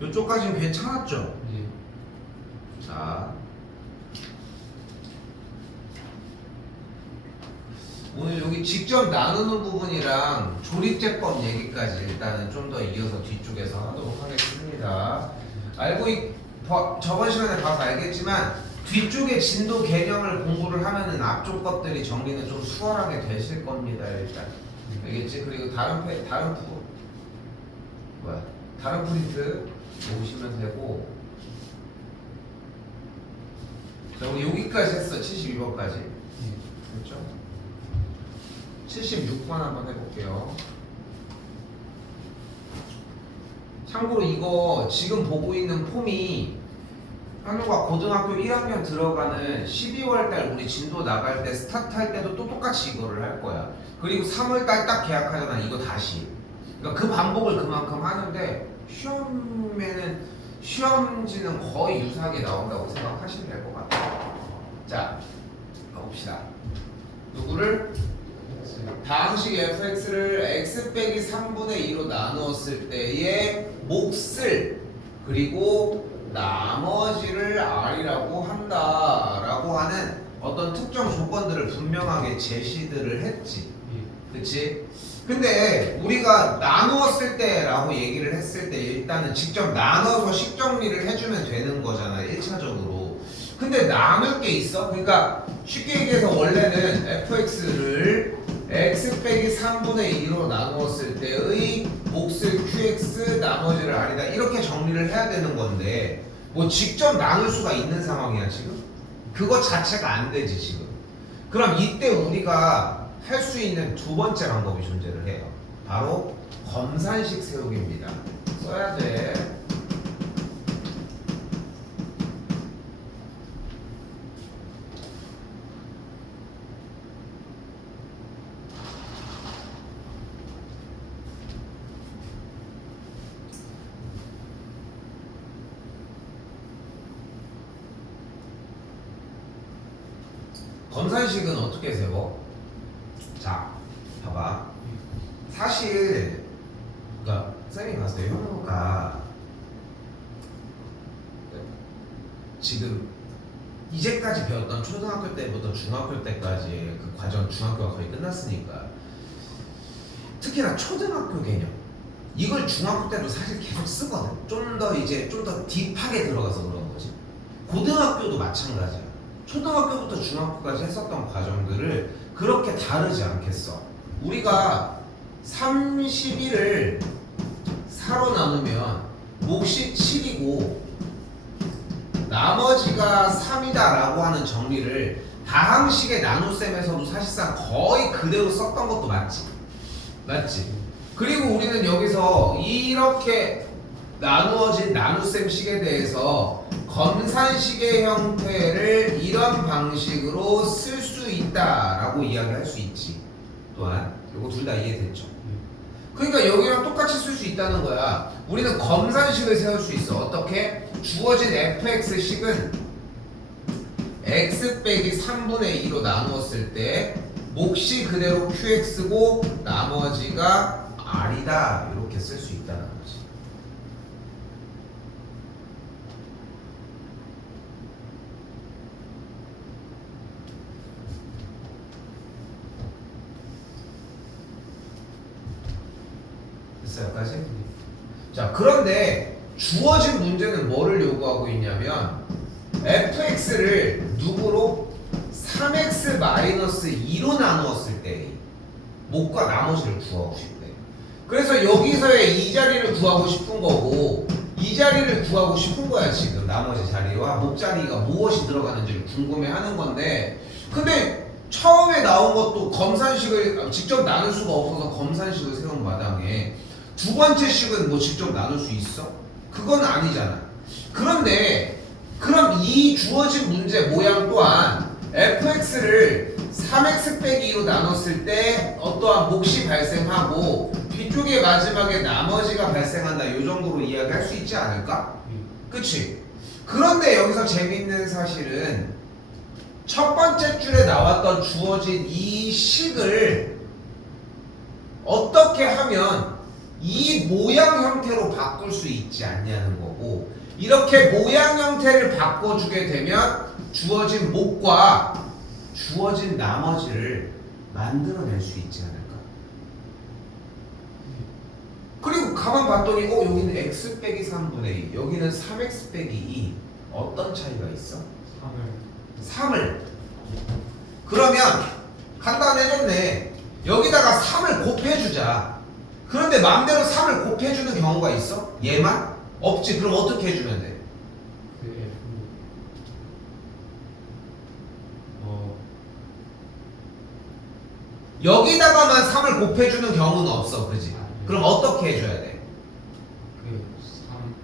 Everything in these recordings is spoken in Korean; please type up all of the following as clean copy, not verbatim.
이쪽까지는 괜찮았죠? 예. 자, 오늘 여기 직접 나누는 부분이랑 조립제법 얘기까지 일단은 좀 더 이어서 뒤쪽에서 하도록 하겠습니다. 저번 시간에 봐서 알겠지만 뒤쪽에 진도 개념을 공부를 하면은 앞쪽 것들이 정리는 좀 수월하게 되실 겁니다. 일단 알겠지? 그리고 다른 프린트 보시면 되고. 자, 우리 여기까지 했어. 72번까지. 됐죠? 76번 한번 해볼게요. 참고로 이거 지금 보고 있는 폼이 현우가 고등학교 1학년 들어가는 12월달 우리 진도 나갈 때 스타트 할 때도 또 똑같이 이거를 할 거야. 그리고 3월달 딱 계약하잖아. 이거 다시. 그러니까 그 반복을 그만큼 하는데 시험지는 거의 유사하게 나온다고 생각하시면 될 것 같아요. 자, 가봅시다. 누구를? 다항식 fx를 x 빼기 3분의 2로 나누었을 때의 몫을 그리고 나머지를 r이라고 한다라고 하는 어떤 특정 조건들을 분명하게 제시들을 했지. 그치? 근데 우리가 나누었을 때라고 얘기를 했을 때 일단은 직접 나눠서 식 정리를 해주면 되는 거잖아, 1차적으로. 근데 나눌 게 있어? 그러니까 쉽게 얘기해서 원래는 fx를 x 빼기 3분의 2로 나누었을 때의 몫을 qx 나머지를 r이다 이렇게 정리를 해야 되는 건데 뭐 직접 나눌 수가 있는 상황이야 지금? 그거 자체가 안 되지 지금. 그럼 이때 우리가 할 수 있는 두 번째 방법이 존재를 해요. 바로 검산식 세우기입니다. 써야 돼. 검산식은 어떻게 세워? 자, 봐봐. 사실, 그러니까 쌤이 봤을 때 현우가 지금 이제까지 배웠던 초등학교 때부터 중학교 때까지 그 과정, 중학교가 거의 끝났으니까 특히나 초등학교 개념 이걸 중학교 때도 사실 계속 쓰거든. 좀 더 딥하게 들어가서 그런 거지. 고등학교도 마찬가지야. 초등학교부터 중학교까지 했었던 과정들을 그렇게 다르지 않겠어. 우리가 31을 4로 나누면 몫이 7이고 나머지가 3이다 라고 하는 정리를 다항식의 나눗셈에서도 사실상 거의 그대로 썼던 것도 맞지? 맞지? 그리고 우리는 여기서 이렇게 나누어진 나눗셈식에 대해서 검산식의 형태를 이런 방식으로 쓸 수 있다라고 이야기할 수 있지. 또한 이거 둘 다 이해됐죠? 그러니까 여기랑 똑같이 쓸 수 있다는 거야. 우리는 검산식을 세울 수 있어. 어떻게? 주어진 fx식은 x 빼기 3분의 2로 나누었을 때 몫이 그대로 qx고 나머지가 r이다 이렇게 쓸 수 있다는 거지. 됐어요까지? 자, 그런데 주어진 문제는 뭐를 요구하고 있냐면 fx를 누구로? 3x-2로 나누었을 때 몫과 나머지를 구하고 싶대. 그래서 여기서의 이 자리를 구하고 싶은 거고 이 자리를 구하고 싶은 거야 지금. 나머지 자리와 몫 자리가 무엇이 들어가는지를 궁금해하는 건데 근데 처음에 나온 것도 검산식을 직접 나눌 수가 없어서 검산식을 세운 마당에 두 번째 식은 뭐 직접 나눌 수 있어? 그건 아니잖아. 그런데 그럼 이 주어진 문제 모양 또한 fx를 3x 빼기 2로 나눴을 때 어떠한 몫이 발생하고 뒤쪽에 마지막에 나머지가 발생한다 이 정도로 이야기할 수 있지 않을까? 그치? 그런데 여기서 재미있는 사실은 첫 번째 줄에 나왔던 주어진 이 식을 어떻게 하면 이 모양 형태로 바꿀 수 있지 않냐는 거고, 이렇게 모양 형태를 바꿔주게 되면 주어진 목과 주어진 나머지를 만들어낼 수 있지 않을까. 그리고 가만 봤더니 여기는 x 빼기 3분의 2, 여기는 3x 빼기 2. 어떤 차이가 있어? 3을. 그러면 간단해졌네. 여기다가 3을 곱해주자. 그런데 맘대로 3을 곱해주는 경우가 있어? 얘만? 없지. 그럼 어떻게 해주면 돼? 여기다가만 3을 곱해주는 경우는 없어. 그지? 그럼 어떻게 해줘야 돼? 3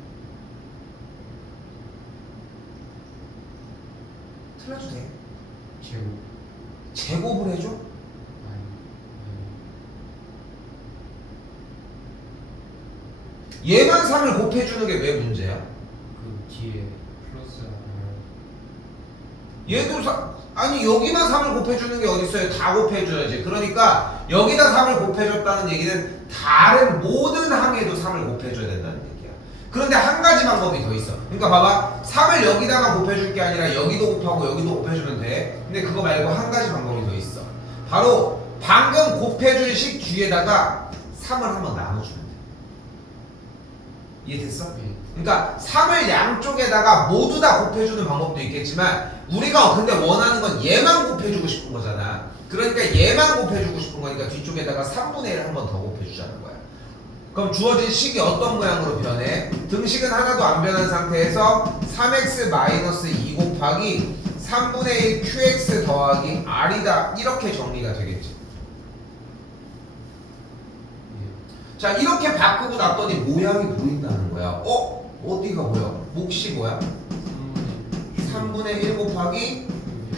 틀려도 돼. 제곱. 제곱을 해줘? 얘만 3을 곱해주는 게 왜 문제야? 그 뒤에 플러스 얘도 아니 여기만 3을 곱해주는 게 어딨어요? 다 곱해줘야지. 그러니까 여기다 3을 곱해줬다는 얘기는 다른 모든 항에도 3을 곱해줘야 된다는 얘기야. 그런데 한 가지 방법이 더 있어. 그러니까 봐봐, 3을 여기다가 곱해줄 게 아니라 여기도 곱하고 여기도 곱해주면 돼. 근데 그거 말고 한 가지 방법이 더 있어. 바로 방금 곱해준 식 뒤에다가 3을 한번 나눠주면 돼. 이해됐어? 그러니까 3을 양쪽에다가 모두 다 곱해주는 방법도 있겠지만 우리가 근데 원하는 건 얘만 곱해주고 싶은 거잖아. 그러니까 얘만 곱해주고 싶은 거니까 뒤쪽에다가 3분의 1을 한 번 더 곱해주자는 거야. 그럼 주어진 식이 어떤 모양으로 변해? 등식은 하나도 안 변한 상태에서 3x-2 곱하기 3분의 1 qx 더하기 r이다. 이렇게 정리가 되겠지. 자, 이렇게 바꾸고 났더니 모양이 보인다는 거야. 어디가 보여? 몫이 뭐야? 3분의 1 곱하기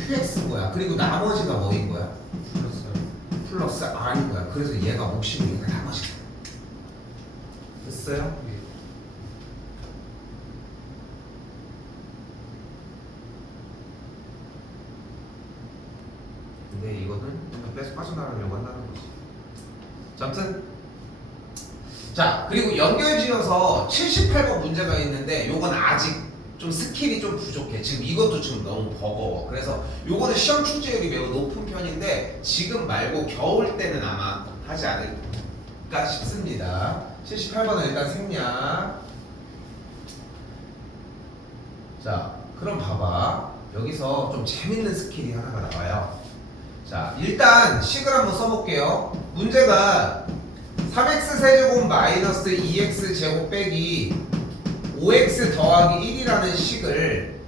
qx 거야. 그리고 나머지가 뭐인 거야? 플러스 r인 거야. 그래서 얘가 몫이니까 나머지가. 됐어요? 근데 이거는 뺏어 빠져나가려고 한다는 거지. 자, 아무튼 자, 그리고 연결지어서 78번 문제가 있는데 요건 아직 좀 스킬이 좀 부족해. 지금 이것도 지금 너무 버거워. 그래서 요거는 시험 출제율이 매우 높은 편인데 지금 말고 겨울 때는 아마 하지 않을까 싶습니다. 78번은 일단 생략. 자, 그럼 봐봐. 여기서 좀 재밌는 스킬이 하나가 나와요. 자, 일단 식을 한번 써볼게요. 문제가 3x 세제곱 마이너스 2x 제곱 빼기 5x 더하기 1이라는 식을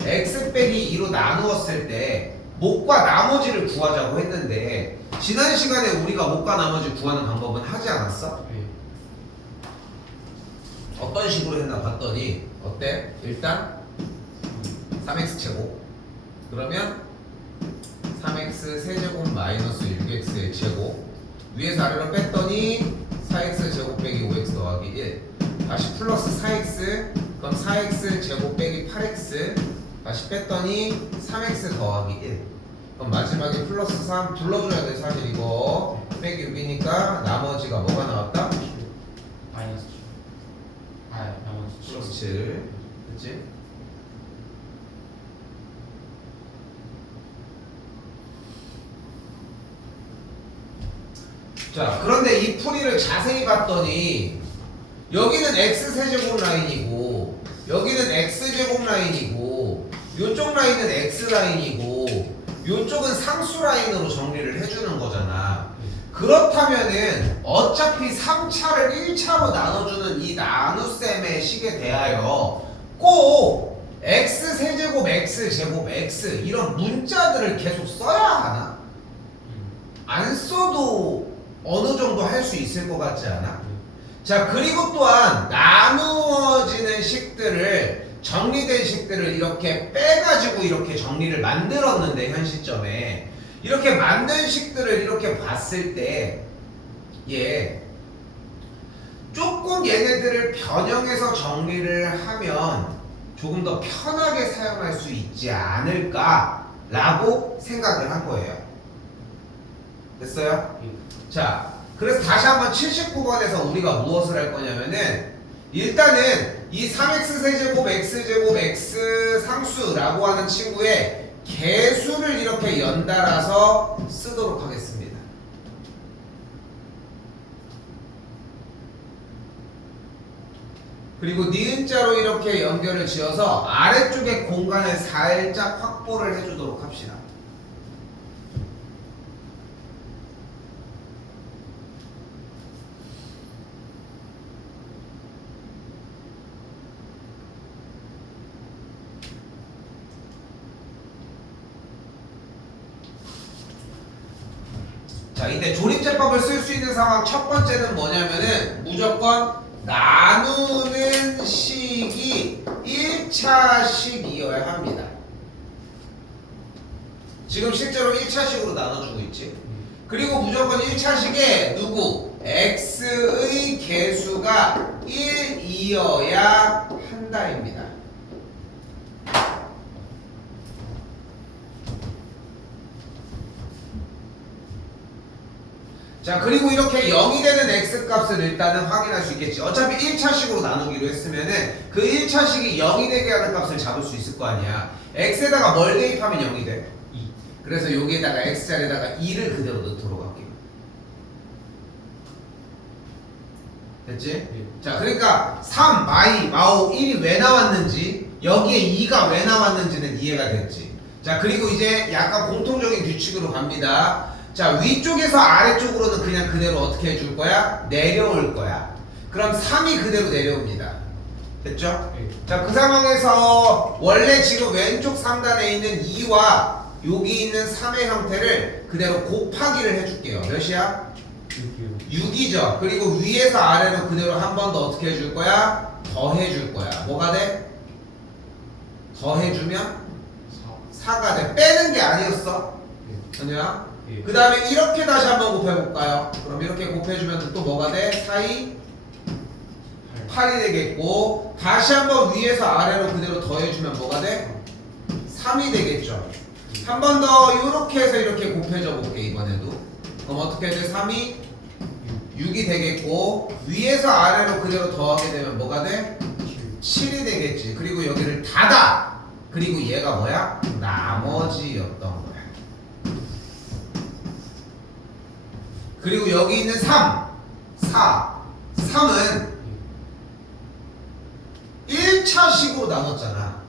x 빼기 2로 나누었을 때 목과 나머지를 구하자고 했는데 지난 시간에 우리가 목과 나머지 구하는 방법은 하지 않았어? 어떤 식으로 했나 봤더니 어때? 일단 3x 제곱 그러면 3x 세제곱 마이너스 6x의 제곱 위에서 아래로 뺐더니 4x 제곱 빼기 5x 더하기 1 다시 플러스 4x 그럼 4x 제곱 빼기 8x 다시 뺐더니 3x 더하기 1 그럼 마지막에 플러스 3 불러줘야 돼. 사실 이거 빼기 6이니까 나머지가 뭐가 나왔다? 마이너스 7. 나머지 플러스 7 그치? 자, 그런데 이 풀이를 자세히 봤더니 여기는 x세제곱 라인이고 여기는 x제곱 라인이고 요쪽 라인은 x라인이고 요쪽은 상수 라인으로 정리를 해주는 거잖아. 그렇다면은 어차피 3차를 1차로 나눠주는 이 나눗셈의 식에 대하여 꼭 x세제곱 x제곱 x 이런 문자들을 계속 써야 하나? 안 써도 어느 정도 할 수 있을 것 같지 않아? 자, 그리고 또한 나누어지는 식들을 정리된 식들을 이렇게 빼가지고 이렇게 정리를 만들었는데 현 시점에 이렇게 만든 식들을 이렇게 봤을 때 조금 얘네들을 변형해서 정리를 하면 조금 더 편하게 사용할 수 있지 않을까 라고 생각을 한 거예요. 됐어요? 자, 그래서 다시 한번 79번에서 우리가 무엇을 할 거냐면은 일단은 이 3x 세제곱 x제곱 x 상수라고 하는 친구의 개수를 이렇게 연달아서 쓰도록 하겠습니다. 그리고 니은자로 이렇게 연결을 지어서 아래쪽에 공간을 살짝 확보를 해주도록 합시다. 자, 이때 조립제법을 쓸 수 있는 상황 첫 번째는 뭐냐면은 무조건 나누는 식이 1차식이어야 합니다. 지금 실제로 1차식으로 나눠주고 있지. 그리고 무조건 1차식에 누구? x의 개수가 1이어야 한다입니다. 자, 그리고 이렇게 0이 되는 x값을 일단은 확인할 수 있겠지. 어차피 1차식으로 나누기로 했으면은 그 1차식이 0이 되게 하는 값을 잡을 수 있을 거 아니야. x에다가 뭘 대입하면 0이 돼? 2. 그래서 여기에다가 x자리에다가 2를 그대로 넣도록 할게요. 됐지? 네. 자, 그러니까 3, 마이, 마오, 1이 왜 나왔는지, 여기에 2가 왜 나왔는지는 이해가 됐지. 자, 그리고 이제 약간 공통적인 규칙으로 갑니다. 자, 위쪽에서 아래쪽으로는 그냥 그대로 어떻게 해줄 거야? 내려올 거야. 그럼 3이 그대로 내려옵니다. 됐죠? 네. 자, 그 상황에서 원래 지금 왼쪽 상단에 있는 2와 여기 있는 3의 형태를 그대로 곱하기를 해줄게요. 몇이야? 6이죠. 그리고 위에서 아래로 그대로 한 번 더 어떻게 해줄 거야? 더해줄 거야. 뭐가 돼? 더해주면 4가 돼. 빼는 게 아니었어. 현우야? 예. 그 다음에 이렇게 다시 한번 곱해볼까요? 그럼 이렇게 곱해주면 또 뭐가 돼? 4이 8이 되겠고, 다시 한번 위에서 아래로 그대로 더해주면 뭐가 돼? 3이 되겠죠. 한 번 더 이렇게 해서 이렇게 곱해줘 볼게. 이번에도. 그럼 어떻게 돼? 3이 6이 되겠고, 위에서 아래로 그대로 더하게 되면 뭐가 돼? 7이 되겠지. 그리고 여기를 닫아. 그리고 얘가 뭐야? 나머지였던 거야. 그리고 여기 있는 3, 4, 3은 1차식으로 나눴잖아.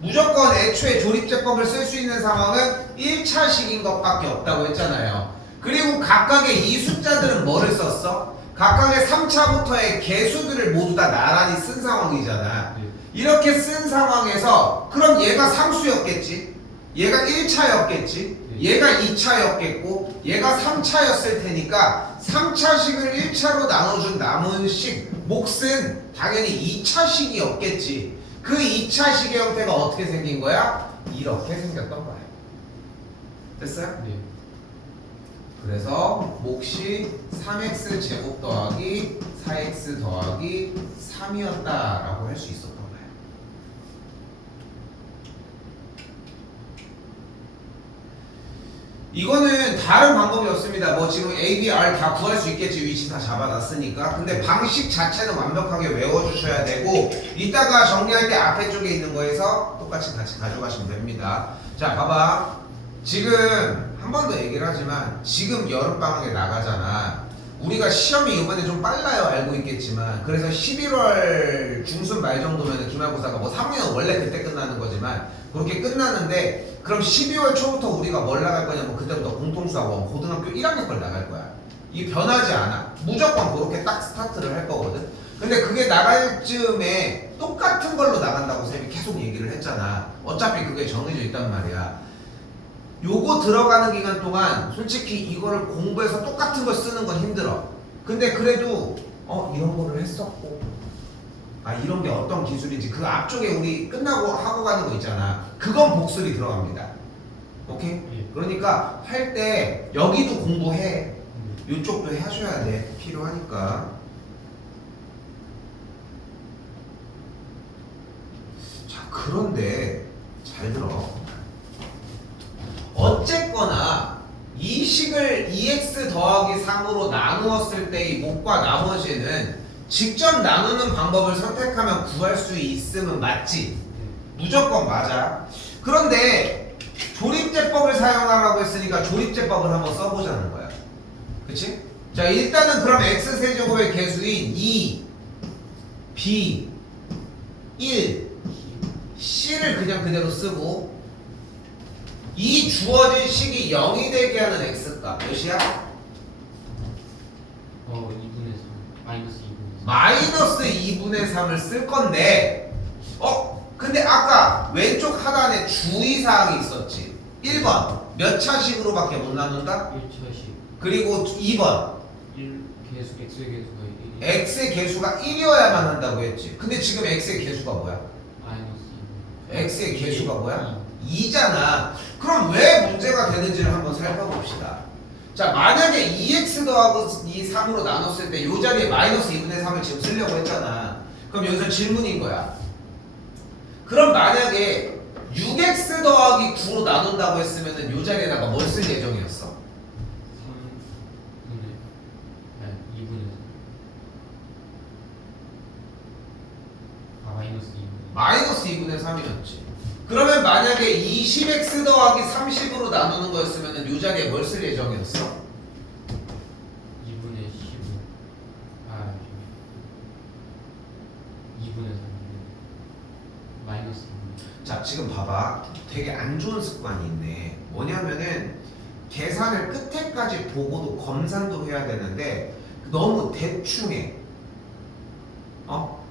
무조건 애초에 조립제법을 쓸 수 있는 상황은 1차식인 것밖에 없다고 했잖아요. 그리고 각각의 이 숫자들은 뭐를 썼어? 각각의 3차부터의 개수들을 모두 다 나란히 쓴 상황이잖아. 이렇게 쓴 상황에서 그럼 얘가 상수였겠지, 얘가 1차였겠지, 얘가 2차였겠고, 얘가 3차였을 테니까 3차식을 1차로 나눠준 남은 식 몫은 당연히 2차식이었겠지. 그 2차식의 형태가 어떻게 생긴 거야? 이렇게 생겼던 거야. 됐어요? 네. 그래서 몫이 3x 제곱 더하기 4x 더하기 3이었다라고 할 수 있었던 거예요. 이거는 다른 방법이 없습니다. 뭐 지금 A, B, R 다 구할 수 있겠지. 위치 다 잡아놨으니까. 근데 방식 자체는 완벽하게 외워주셔야 되고, 이따가 정리할 때 앞에 쪽에 있는 거에서 똑같이 같이 가져가시면 됩니다. 자, 봐봐. 지금 한 번 더 얘기를 하지만 지금 여름방학에 나가잖아. 우리가 시험이 이번에 좀 빨라요. 알고 있겠지만. 그래서 11월 중순 말 정도면 기말고사가 뭐 3학년은 원래 그때 끝나는 거지만 그렇게 끝나는데, 그럼 12월 초부터 우리가 뭘 나갈 거냐면 그때부터 공통수학원 고등학교 1학년 걸 나갈 거야. 이 변하지 않아. 무조건 그렇게 딱 스타트를 할 거거든. 근데 그게 나갈 즈음에 똑같은 걸로 나간다고 쌤이 계속 얘기를 했잖아. 어차피 그게 정해져 있단 말이야. 요거 들어가는 기간 동안 솔직히 이거를 공부해서 똑같은 걸 쓰는 건 힘들어. 근데 그래도 이런 거를 했었고, 이런 게 어떤 기술인지 그 앞쪽에 우리 끝나고 하고 가는 거 있잖아. 그건 복습이 들어갑니다. 오케이? 예. 그러니까 할 때 여기도 공부해. 이쪽도 해줘야 돼. 필요하니까. 자, 그런데 잘 들어. 어쨌거나 이 식을 2x 더하기 3으로 나누었을 때의 목과 나머지는 직접 나누는 방법을 선택하면 구할 수 있으면 맞지? 네. 무조건 맞아. 그런데 조립제법을 사용하라고 했으니까 조립제법을 한번 써보자는 거야. 그치? 자, 일단은 그럼 x세제곱의 개수인 2, b, 1, c를 그냥 그대로 쓰고 이 주어진 식이 0이 되게 하는 x값 몇이야? 2분의 3 마이너스 2분의 3 마이너스 2분의 3을 쓸 건데 근데 아까 왼쪽 하단에 주의사항이 있었지. 1번 몇 차식으로밖에 못 나눈다? 1차식 그리고 2번 1 개수 x의 개수가 1이 x의 개수가 1이어야만 한다고 했지. 근데 지금 x의 개수가 뭐야? 마이너스 2 x의 개수가 뭐야? 2잖아. 그럼 왜 문제가 되는지를 한번 살펴봅시다. 자, 만약에 2x 더하고 2, 3으로 나눴을 때 이 자리에 마이너스 2분의 3을 지금 쓰려고 했잖아. 그럼 여기서 질문인 거야. 그럼 만약에 6x 더하기 9로 나눈다고 했으면은 이 자리에다가 뭘 쓸 예정이었어? 3분의 2분의 3 마이너스 2분의 마이너스 2분의 3이었지. 그러면 만약에 20x 더하기 30으로 나누는 거였으면 이 자리에 뭘 쓸 예정이었어? 2분의 15 2분의 3 마이너스 2분의 자, 지금 봐봐. 되게 안 좋은 습관이 있네. 뭐냐면은 계산을 끝에까지 보고도 검산도 해야 되는데 너무 대충 해.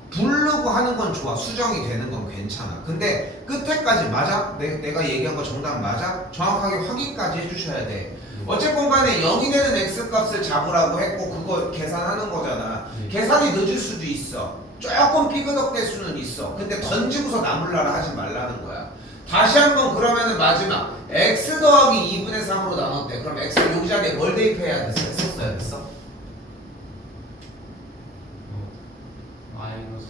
부르고 하는 건 좋아. 수정이 되는 건 괜찮아. 근데 끝에까지 맞아? 내가 얘기한 거 정답 맞아? 정확하게 확인까지 해주셔야 돼. 어쨌건 간에 0이 되는 x값을 잡으라고 했고 그거 계산하는 거잖아. 계산이 늦을 수도 있어. 조금 삐그덕될 수는 있어. 근데 던지고서 나물라라 하지 말라는 거야. 다시 한번 그러면은 마지막 x 더하기 2분의 3으로 나눴대. 그럼 x를 여기 자리에 뭘 대입해야 됐었어야 됐어? 마이너스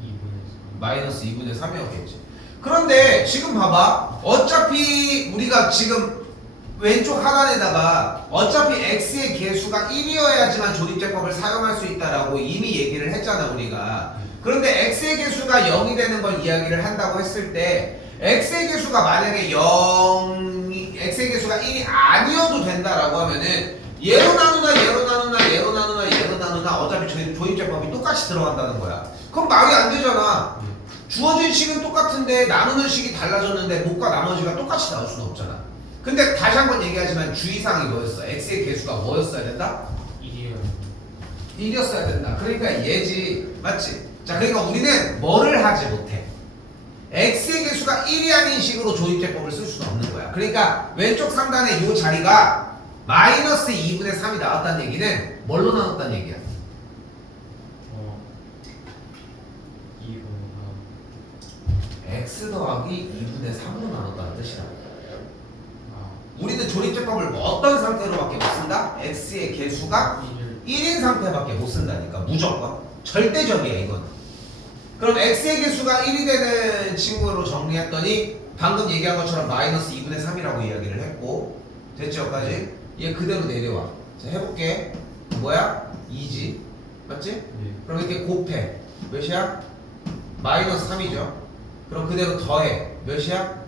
2분의 3 마이너스 2분의 3이었겠지. 그런데 지금 봐봐. 어차피 우리가 지금 왼쪽 하단에다가 어차피 x의 개수가 1이어야지만 조립제법을 사용할 수 있다라고 이미 얘기를 했잖아 우리가. 그런데 x의 개수가 0이 되는 걸 이야기를 한다고 했을 때 x의 개수가 만약에 x의 개수가 1이 아니어도 된다라고 하면은 얘로 나누나 얘로 나누나 얘로 나누나 얘로 나누나 어차피 조립제법이 똑같이 들어간다는 거야. 그럼 말이 안 되잖아. 주어진 식은 똑같은데 나누는 식이 달라졌는데 목과 나머지가 똑같이 나올 수는 없잖아. 근데 다시 한번 얘기하지만 주의사항이 뭐였어? x의 개수가 뭐였어야 된다? 1이에요 1이었어야 된다. 그러니까 얘지. 맞지? 자, 그러니까 우리는 뭐를 하지 못해? x의 개수가 1이 아닌 식으로 조립제법을 쓸 수는 없는 거야. 그러니까 왼쪽 상단에 이 자리가 마이너스 2분의 3이 나왔다는 얘기는 뭘로 나눴다는 얘기야? 2가 x 더하기 2분의 3으로 나눴다는 뜻이라고. 우리는 조립제법을 어떤 상태로밖에 못 쓴다? x의 개수가 1인 상태밖에 못 쓴다니까. 무조건 절대적이야 이건. 그럼 x의 개수가 1이 되는 친구로 정리했더니 방금 얘기한 것처럼 마이너스 2분의 3이라고 이야기를 했고 됐죠 여기까지? 얘 그대로 내려와. 자 해볼게. 뭐야? 2지 맞지? 네. 그럼 이렇게 곱해. 몇이야? 마이너스 3이죠. 그럼 그대로 더해. 몇이야?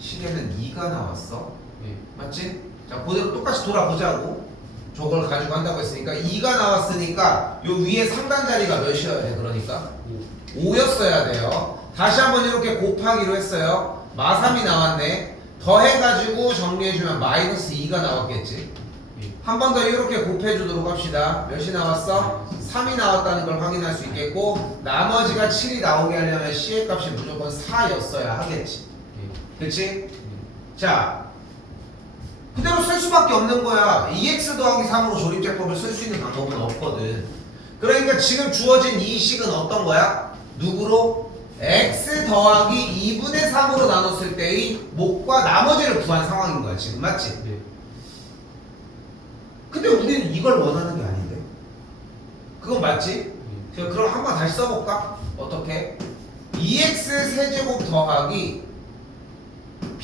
식에는 2가 나왔어. 네. 맞지? 자, 그대로 똑같이 돌아보자고. 저걸 가지고 한다고 했으니까 2가 나왔으니까 요 위에 상단 자리가 몇이어야 돼? 그러니까 5였어야 돼요. 다시 한번 이렇게 곱하기로 했어요. 마3이 나왔네. 더해가지고 정리해주면 마이너스 2가 나왔겠지. 한 번 더 이렇게 곱해주도록 합시다. 몇이 나왔어? 3이 나왔다는 걸 확인할 수 있겠고 나머지가 7이 나오게 하려면 C의 값이 무조건 4였어야 하겠지. 그치? 자, 그대로 쓸 수밖에 없는 거야. 2x 더하기 3으로 조립제법을 쓸 수 있는 방법은 없거든. 그러니까 지금 주어진 이 식은 어떤 거야? 누구로? x 더하기 2분의 3으로 나눴을 때의 목과 나머지를 구한 상황인 거야 지금. 맞지? 네. 근데 우리는 이걸 원하는 게 아닌데. 그건 맞지? 그럼 한번 다시 써볼까? 어떻게? 2x 세제곱 더하기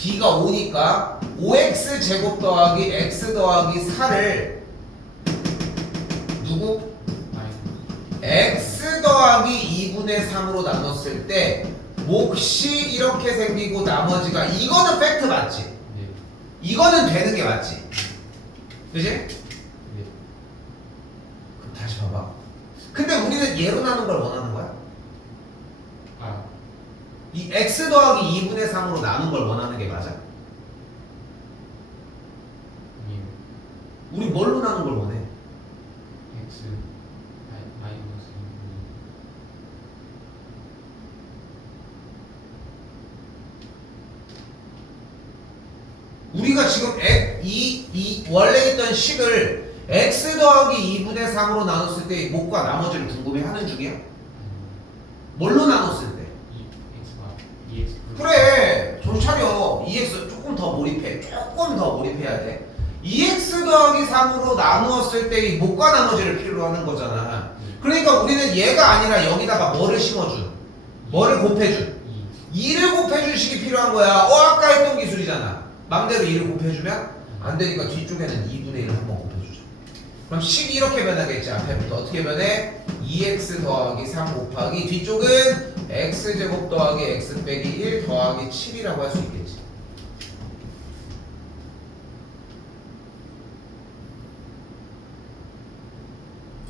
b가 5니까 5x 제곱 더하기 x 더하기 4를 누구? x 더하기 2분의 3으로 나눴을 때 몫이 이렇게 생기고 나머지가 이거는 팩트 맞지? 네. 이거는 되는 게 맞지? 그지? 네. 그럼 다시 봐봐. 근데 우리는 얘로 나눈 걸 원하는 거야? 아, 이 x 더하기 2분의 3으로 나눈 걸 원하는 게 맞아? 아니요. 우리 뭘로 나눈 걸 원해? x 마이너스 2분의 우리가 지금 원래 있던 식을 x 더하기 2분의 3으로 나눴을 때 몫과 나머지를 궁금해하는 중이야? 뭘로 나눴을 때? 2x 그래, 정신 차려. 2x 조금 더 몰입해. 조금 더 몰입해야 돼. 2x 더하기 3으로 나누었을 때 이 몫과 나머지를 필요로 하는 거잖아. 그러니까 우리는 얘가 아니라 여기다가 뭐를 심어준? 뭐를 곱해준? 2를 곱해준 식이 필요한 거야. 아까 했던 기술이잖아. 맘대로 2를 곱해주면 안 되니까 뒤쪽에는 2분의 1을 한번 곱해주자. 그럼 식이 이렇게 변하겠지. 앞에부터 어떻게 변해? 2x 더하기 3 곱하기 뒤쪽은 x제곱 더하기 x 빼기 1 더하기 7이라고 할 수 있겠지.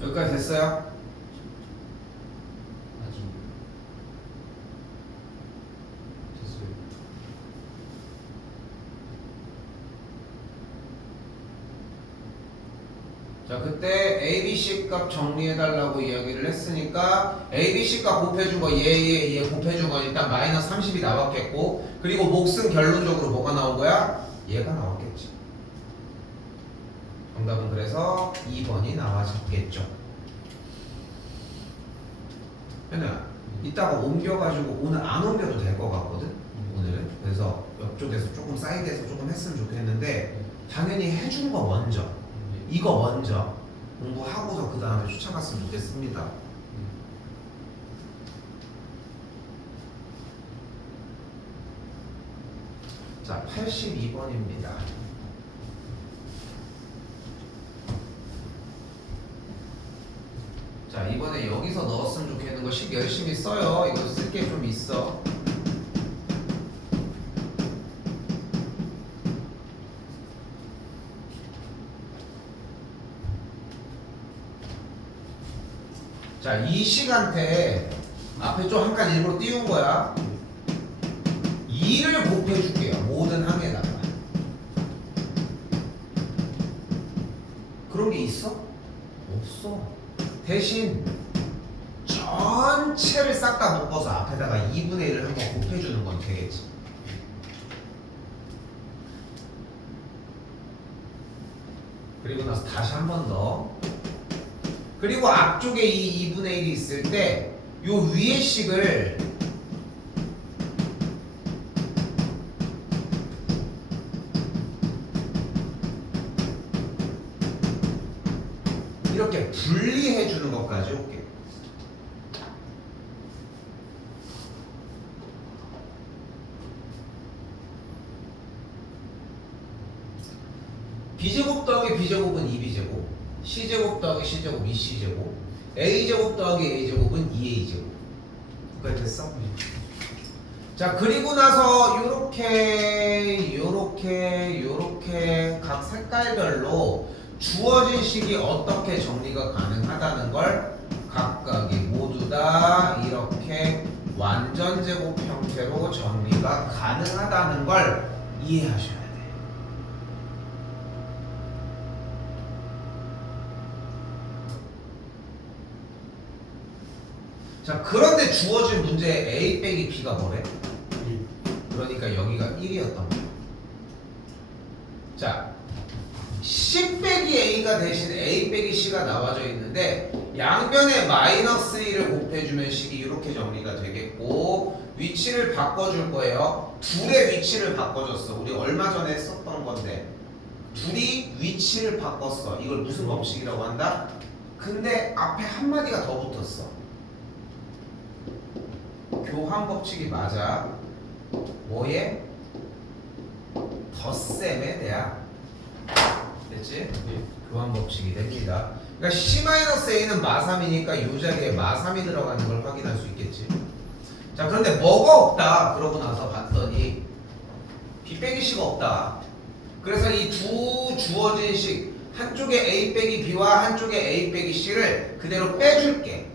여기까지 됐어요? 아주 됐어요. 자, 그때 ABC 값 정리해달라고 이야기를 했으니까 ABC 값 곱해준 거 얘 곱해준 거 일단 마이너스 30이 나왔겠고, 그리고 몫은 결론적으로 뭐가 나온 거야? 얘가 나왔겠지. 정답은 그래서 2번이 나와졌겠죠. 현우야, 이따가 옮겨가지고 오늘 안 옮겨도 될 것 같거든? 오늘은. 그래서 옆쪽에서 조금 사이드에서 조금 했으면 좋겠는데 당연히 해준 거 먼저, 이거 먼저 공부하고서 그 다음에 쫓아갔으면 좋겠습니다. 자, 82번입니다. 자, 이번에 여기서 넣었으면 좋겠는 거 식 열심히 써요. 이거 쓸 게 좀 있어. 자, 이 식한테 앞에 좀 한 칸 일부러 띄운 거야. 2를 곱해줄게요. 모든 항에다가. 그런 게 있어? 없어. 대신 전체를 싹 다 묶어서 앞에다가 2분의 1을 한번 곱해주는 건 되겠지. 그리고 나서 다시 한 번 더. 그리고 앞쪽에 이 2분의 1이 있을 때 요 위의 식을 이렇게 분리해 주는 것까지 올게. b제곱 더하기 b제곱은 2b제곱, c제곱 더하기 c제곱 2c제곱, a제곱 더하기 a제곱은 2a제곱. 그게 됐어? 자, 그리고 나서 요렇게 각 색깔별로 주어진 식이 어떻게 정리가 가능하다는 걸 각각이 모두 다 이렇게 완전제곱 형태로 정리가 가능하다는 걸 이해하셔야 돼요. 자, 그런데 주어진 문제에 a 빼기 b가 뭐래? 그러니까 여기가 1이었던 거야. 자, C 빼기 A가 대신 A 빼기 C가 나와져 있는데 양변에 마이너스 1을 곱해주면 식이 이렇게 정리가 되겠고, 위치를 바꿔줄 거예요. 둘의 위치를 바꿔줬어. 우리 얼마 전에 썼던 건데 둘이 위치를 바꿨어. 이걸 무슨 법칙이라고 한다? 근데 앞에 한마디가 더 붙었어. 교환 법칙이 맞아. 뭐에? 덧셈에 대한 됐지? 네. 교환 법칙이 됩니다. 그러니까 C-A는 마3이니까 이 자리에 마3이 들어가는 걸 확인할 수 있겠지. 자, 그런데 뭐가 없다 그러고 나서 봤더니 B 빼기 C가 없다. 그래서 이 두 주어진 식 한쪽에 A 빼기 B와 한쪽에 A 빼기 C를 그대로 빼줄게.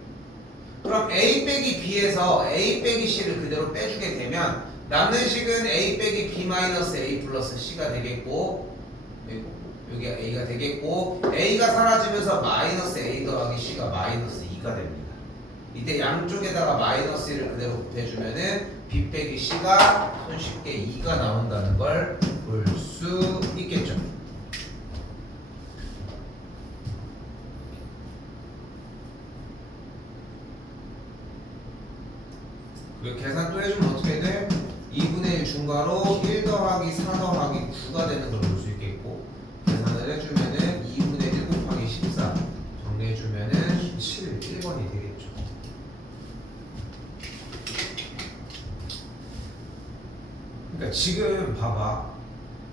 그럼 A 빼기 B에서 A 빼기 C를 그대로 빼주게 되면 남는 식은 A 빼기 B 마이너스 A 플러스 C가 되겠고, 여기 A가 되겠고, A가 사라지면서 마이너스 A 더하기 C가 마이너스 2가 됩니다. 이때 양쪽에다가 마이너스 1을 그대로 곱해주면은 B 빼기 C가 손쉽게 2가 나온다는 걸 볼 수 있겠죠. 그리고 계산 또 해주면 어떻게 돼? 2분의 1 중괄호 1 더하기 4 더하기 9가 되는 걸 볼 수 있겠고, 계산을 해주면은 2분의 1 곱하기 14 정리해주면은 7, 1번이 되겠죠. 그러니까 지금 봐봐.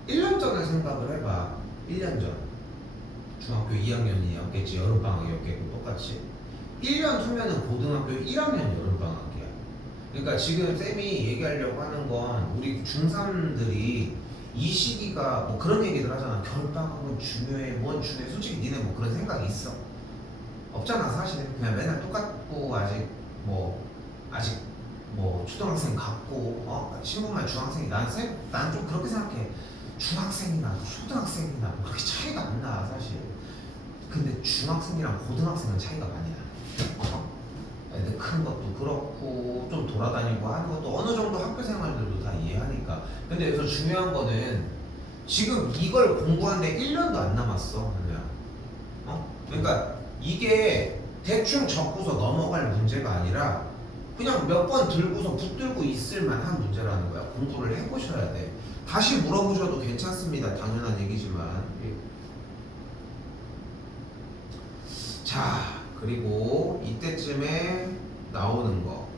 1년 전을 생각을 해봐. 1년 전. 중학교 2학년이었겠지. 여름방학이었겠고 똑같이. 1년 후면은 고등학교 1학년 여름방학이야. 그러니까 지금 쌤이 얘기하려고 하는 건 우리 중3들이 이 시기가 뭐 그런 얘기들 하잖아. 겨울방학은 중요해. 뭔 중요해. 솔직히 니네 뭐 그런 생각이 있어? 없잖아 사실. 그냥 맨날 똑같고 아직 뭐 초등학생 같고 신분만 중학생이 난 좀 그렇게 생각해. 중학생이나 초등학생이나 뭐 그렇게 차이가 안 나 사실. 근데 중학생이랑 고등학생은 차이가 많이 나. 애들 큰 것도 그렇고 좀 돌아다니고 하는 것도 어느 정도 학교 생활들도 다 이해하니까. 근데 여기서 중요한 거는 지금 이걸 공부하는데 1년도 안 남았어. 그러니까 이게 대충 적고서 넘어갈 문제가 아니라 그냥 몇 번 들고서 붙들고 있을 만한 문제라는 거야. 공부를 해보셔야 돼. 다시 물어보셔도 괜찮습니다. 당연한 얘기지만. 자, 그리고 이때쯤에 나오는 거.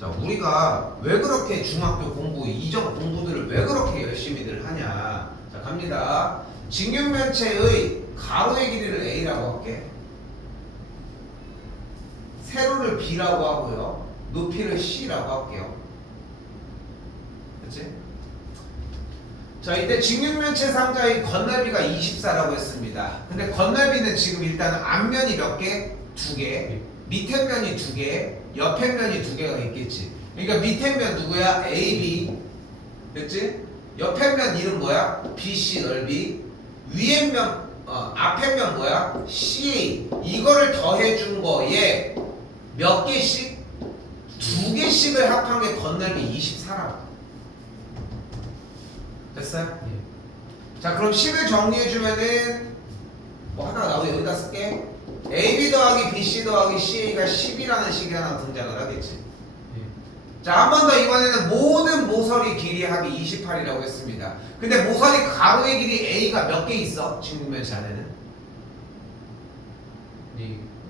자, 우리가 왜 그렇게 중학교 공부, 이전 공부들을 왜 그렇게 열심히들 하냐. 자, 갑니다. 직육면체의 가로의 길이를 A라고 할게. 세로를 B라고 하고요. 높이를 C라고 할게요. 그치? 자, 이때 직육면체 상자의 건널비가 24라고 했습니다. 근데 건널비는 지금 일단 앞면이 몇 개? 2개. 밑에 면이 2개. 옆에 면이 2개가 있겠지. 그러니까 밑에 면 누구야? AB. 됐지? 옆에 면 이름 뭐야? BC 넓이. 위에 면, 앞에 면 뭐야? CA. 이거를 더해준 거에 몇 개씩? 2개씩을 합한 게 건널비 24라고. 됐어요? 자, 그럼 식을 정리해주면은 뭐 하나 나오고 여기다 쓸게. AB 더하기 BC 더하기 CA가 10이라는 식이 하나 등장을 하겠지. 자, 한 번 더 이번에는 모든 모서리 길이 합이 28이라고 했습니다. 근데 모서리 가로의 길이 A가 몇 개 있어? 직육면체 안에는?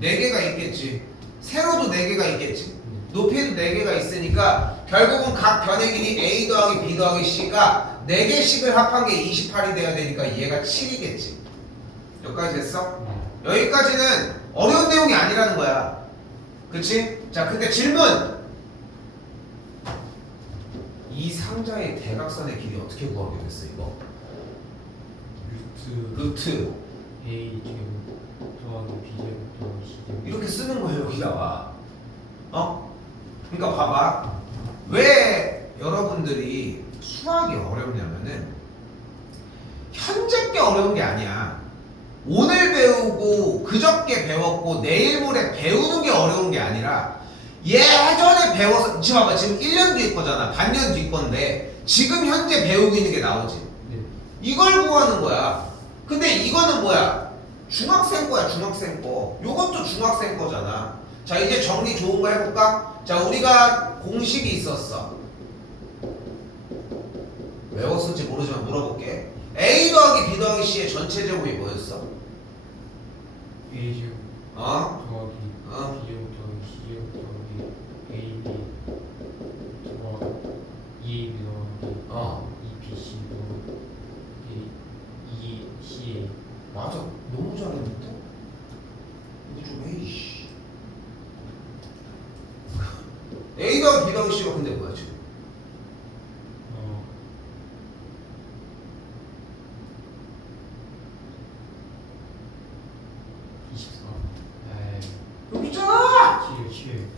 4개가 있겠지. 세로도 4개가 있겠지. 높이도 4개가 있으니까 결국은 각 변의 길이 A 더하기 B 더하기 C가 4개씩을 합한 게 28이 돼야 되니까 얘가 7이겠지. 여기까지 됐어? 여기까지는 어려운 내용이 아니라는 거야. 그치? 자, 근데 질문! 이 상자의 대각선의 길이 어떻게 구하게 됐어 이거? 루트 A 제곱 더하기 B 제곱 더하기 C 제곱. 이렇게 쓰는 거예요 여기다가. 그러니까 봐봐. 왜 여러분들이 수학이 어렵냐면은 현재 게 어려운 게 아니야. 오늘 배우고 그저께 배웠고 내일 모레 배우는 게 어려운 게 아니라 예전에 배워서 지금 봐봐. 지금 1년 뒤 거잖아. 반년 뒤 건데 지금 현재 배우고 있는 게 나오지. 이걸 구하는 거야. 근데 이거는 뭐야? 중학생 거야. 중학생 거. 요것도 중학생 거잖아. 자, 이제 정리 좋은 거 해볼까? 자, 우리가 공식이 있었어. 외웠을지 모르지만 물어볼게. A 더하기 B 더하기 C의 전체 제곱이 뭐였어? A 제곱 더하기 B 제곱 더하기 C 제곱 더하기 AB 더하기 2AB 더하기 2BC 더하기 A 더하기 B 더하기 C가 근데 뭐야 지금? 24. 여기 있잖아! 7.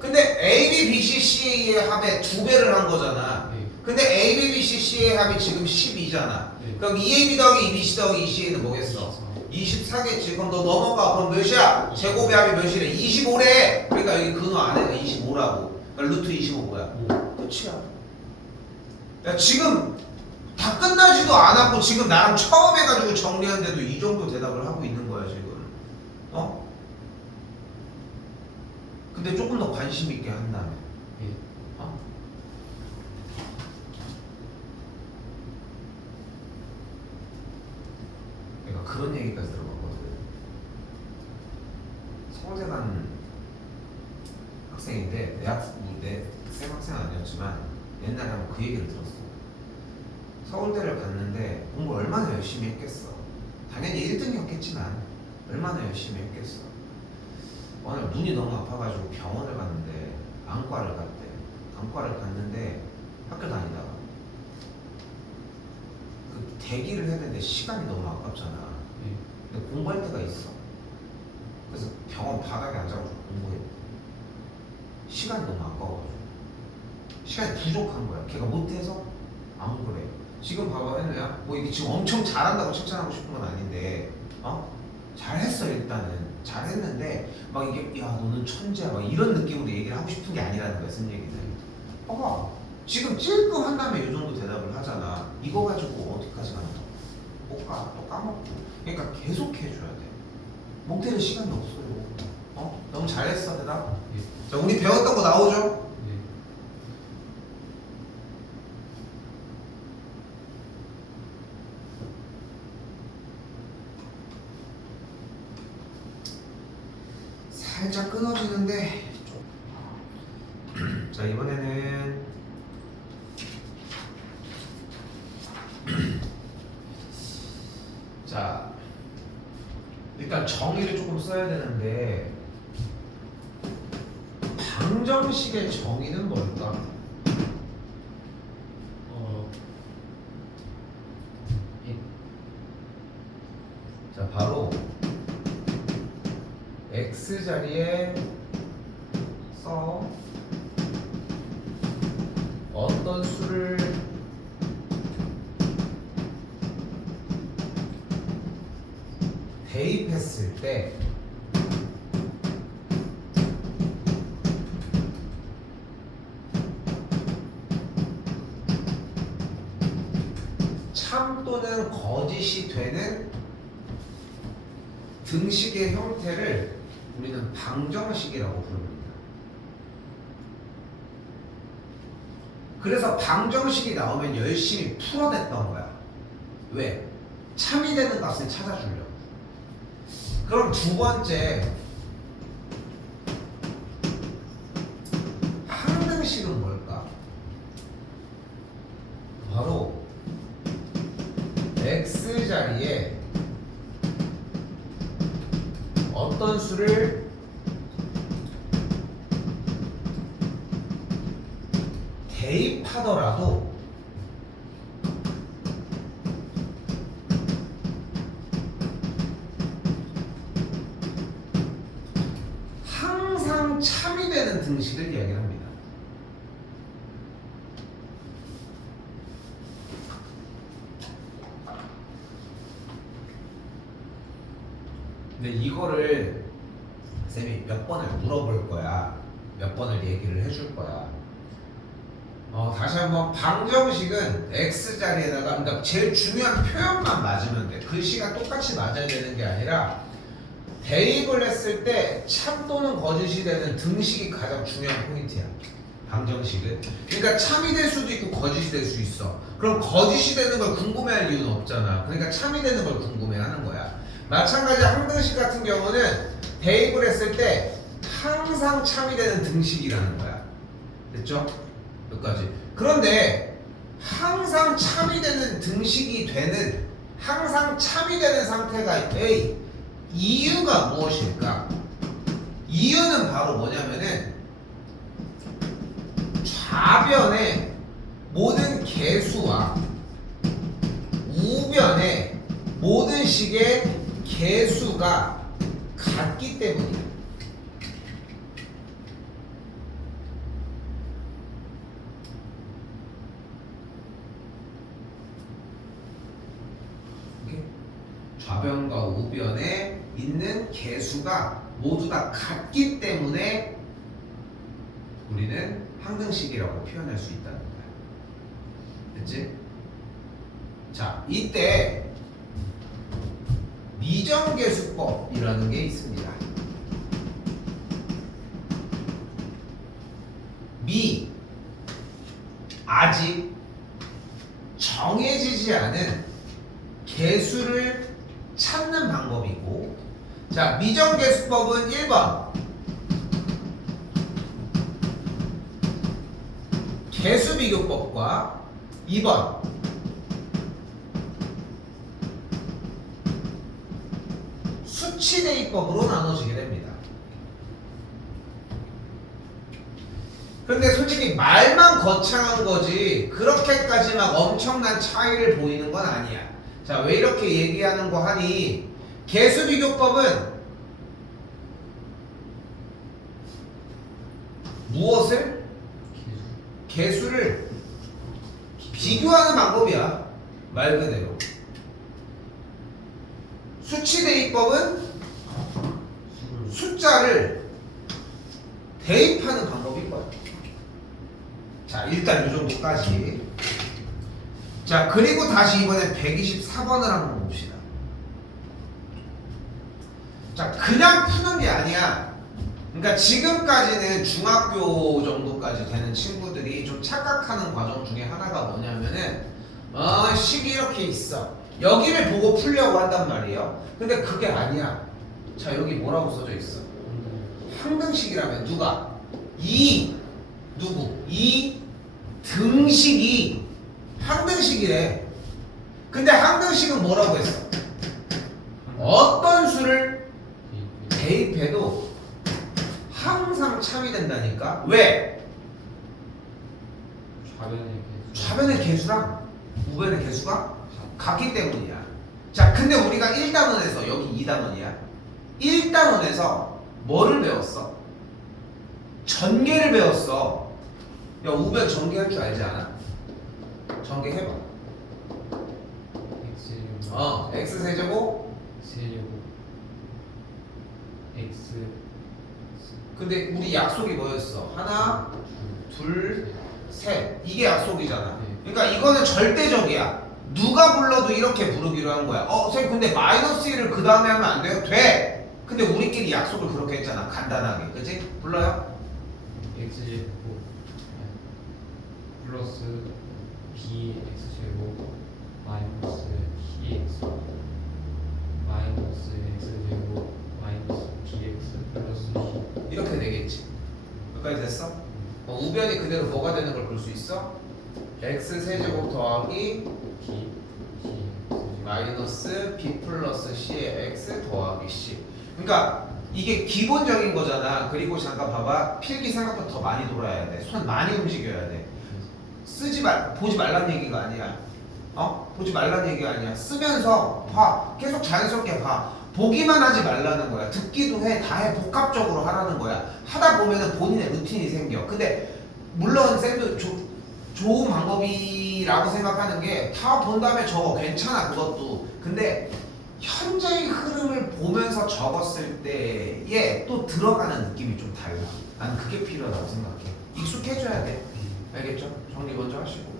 근데 A, B, B, C, C의 합의 2배를 한 거잖아. 네. 근데 A, B, B, C, C의 합이 지금 12잖아. 네. 그럼 2AB 더하기 2BC 더하기 2CA는 뭐겠어? 24겠지. 그럼 너 넘어가. 그럼 몇이야? 제곱의 합이 몇이래? 25래. 그러니까 여기 근호 안에가 25라고. 그러니까 루트 25 뭐야? 5. 끝이야. 야 지금 다 끝나지도 않았고 지금 나랑 처음 해가지고 정리한데도 이 정도 대답을 하고 있는 거야 지금. 어? 근데 조금 더 관심 있게 한다면. 네. 어? 내가 그런 얘기까지 들어봤거든. 서울대 간 학생인데 내 쌤 학생 아니었지만 옛날에 한번 그 얘기를 들었어. 서울대를 갔는데 공부 얼마나 열심히 했겠어. 당연히 1등이었겠지만 얼마나 열심히 했겠어. 어느 날 눈이 너무 아파가지고 병원을 갔는데 안과를 갔대. 안과를 갔는데 학교 다니다가 그 대기를 해야 되는데 시간이 너무 아깝잖아. 네. 근데 공부할 때가 있어. 그래서 병원 바닥에 앉아가지고 공부해. 시간이 너무 아까워가지고 시간이 부족한 거야. 걔가 못해서 안 그래. 지금 봐봐 현우야. 뭐 이게 지금 엄청 잘한다고 칭찬하고 싶은 건 아닌데 잘했어. 일단은 잘했는데 막 이게 야 너는 천재야 막 이런 느낌으로 얘기를 하고 싶은 게 아니라는 거야. 쓴 얘기는 봐봐 지금 찔끔 한 다음에 이 정도 대답을 하잖아. 이거 가지고 어디까지 가는 거야. 못 가. 또 까먹고. 그러니까 계속 해줘야 돼. 목 때릴 시간이 없어요. 너무 잘했어 대답. 네. 자 우리 배웠던 거 나오죠? 네. 살짝 끊어지는데 자 이번에는 자 일단 정의를 조금 써야 되는데 방정식의 정의는 뭘까? 자 바로 x 자리에 써 어떤 수를 대입했을 때 참 또는 거짓이 되는 등식의 형태를 우리는 방정식이라고 부릅니다. 그래서 방정식이 나오면 열심히 풀어냈던 거야. 왜? 참이 되는 값을 찾아주려고. 그럼 두 번째 항등식은 뭘까? 바로 x 자리에 어떤 수를 대입하더라도 항상 참이 되는 등식을 이야기합니다. 근데 이거를 쌤이 몇 번을 물어볼 거야. 몇 번을 얘기를 해줄 거야. 다시 한번 방정식은 x 자리에다가 그러니까 제일 중요한 표현만 맞으면 돼. 글씨가 똑같이 맞아야 되는 게 아니라 대입을 했을 때 참 또는 거짓이 되는 등식이 가장 중요한 포인트야. 방정식은. 그러니까 참이 될 수도 있고 거짓이 될 수 있어. 그럼 거짓이 되는 걸 궁금해할 이유는 없잖아. 그러니까 참이 되는 걸 궁금해하는 거야. 마찬가지 항등식 같은 경우는 대입을 했을 때 항상 참이 되는 등식이라는 거야. 됐죠? 여기까지. 그런데 항상 참이 되는 등식이 되는 항상 참이 되는 상태가 A 이유가 무엇일까? 이유는 바로 뭐냐면은 좌변의 모든 개수와 우변의 모든 식의 개수가 같기 때문이야. 좌변과 우변에 있는 개수가 모두 다 같기 때문에 우리는 항등식이라고 표현할 수 있다는 거야. 됐지? 자, 이때 미정계수법이라는 게 있습니다. 아직 정해지지 않은 개수를 찾는 방법이고, 자, 미정계수법은 1번 개수비교법과 2번 수치대입법으로 나눠지게 됩니다. 근데 솔직히 말만 거창한 거지 그렇게까지 막 엄청난 차이를 보이는 건 아니야. 자, 왜 이렇게 얘기하는 거 하니, 개수비교법은 무엇을? 개수를 비교하는 방법이야, 말 그대로. 수치대입법은 숫자를 대입하는 방법인 거야. 자, 일단 이 정도까지. 자, 그리고 다시 이번에 124번을 한번 봅시다. 자, 그냥 푸는 게 아니야. 그러니까 지금까지는 중학교 정도까지 되는 친구들이 좀 착각하는 과정 중에 하나가 뭐냐면은 식이 이렇게 있어. 여기를 보고 풀려고 한단 말이에요. 근데 그게 아니야. 자, 여기 뭐라고 써져 있어? 항등식이라면 누가? 누구? 이 등식이 항등식이래. 근데 항등식은 뭐라고 했어? 어떤 수를 대입해도 항상 참이 된다니까? 왜? 좌변의 개수랑 우변의 개수가 같기 때문이야. 자, 근데 우리가 1단원에서, 여기 2단원이야. 1단원에서 뭐를 배웠어? 전개를 배웠어. 야, 우변 전개할 줄 알지 않아? 전개해봐. x 세제곱 x. 근데 우리 약속이 뭐였어? 하나, 둘, 셋. 이게 약속이잖아. 그러니까 이거는 절대적이야. 누가 불러도 이렇게 부르기로 한 거야. 선생님, 근데 마이너스 1을 그 다음에 하면 안 돼요? 돼! 근데 우리끼리 약속을 그렇게 했잖아. 간단하게. 그치? 불러요? x제곱 플러스 bx제곱 마이너스 cx 마이너스 x제곱 마이너스 bx 플러스 c. 이렇게 되겠지. 여기까지 됐어? 우변이 그대로 뭐가 되는 걸 볼 수 있어? x 세제곱 더하기 b 마이너스 b 플러스 c의 x 더하기 c. 그러니까 이게 기본적인 거잖아. 그리고 잠깐 봐봐. 필기 생각보다 더 많이 돌아야 돼. 손 많이 움직여야 돼. 보지 말란 얘기가 아니야. 보지 말란 얘기가 아니야. 쓰면서 봐. 계속 자연스럽게 봐. 보기만 하지 말라는 거야. 듣기도 해. 다 해. 복합적으로 하라는 거야. 하다 보면은 본인의 루틴이 생겨. 근데 물론 쌤도 좋은 방법이라고 생각하는 게 다 본 다음에 적어. 괜찮아, 그것도. 근데 현재의 흐름을 보면서 적었을 때에 또 들어가는 느낌이 좀 달라. 나는 그게 필요하다고 생각해. 익숙해져야 돼. 알겠죠? 정리 먼저 하시고.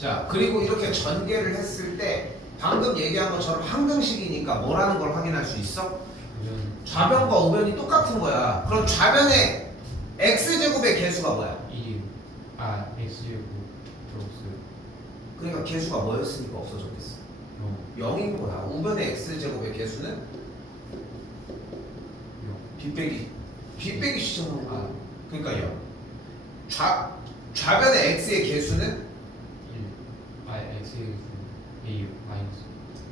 자, 그리고 이렇게 전개를 했을 때 방금 얘기한 것처럼 항등식이니까 뭐라는 걸 확인할 수 있어? 그러면 좌변과 우변이 똑같은 거야. 그럼 좌변의 x제곱의 개수가 뭐야? x제곱 플러스 그러니까 개수가 뭐였으니까 없어졌겠어. 0인 거야. 우변의 x제곱의 개수는 b 빼기 c제곱. 그러니까 0. 좌변의 x의 개수는 1 x의 a 마이너스.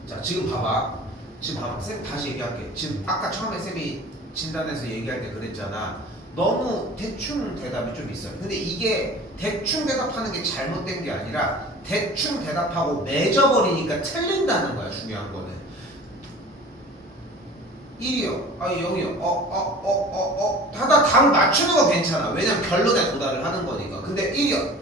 자 지금 봐봐. 쌤 다시 얘기할게. 지금 아까 처음에 쌤이 진단에서 얘기할 때 그랬잖아. 너무 대충 대답이 좀 있어요. 근데 이게 대충 대답하는 게 잘못된 게 아니라 대충 대답하고 맺어버리니까 틀린다는 거야. 중요한 거는 1이요. 0이요. 하다 답을 맞추는 거 괜찮아. 왜냐면 결론에 도달을 하는 거니까. 근데 1이요.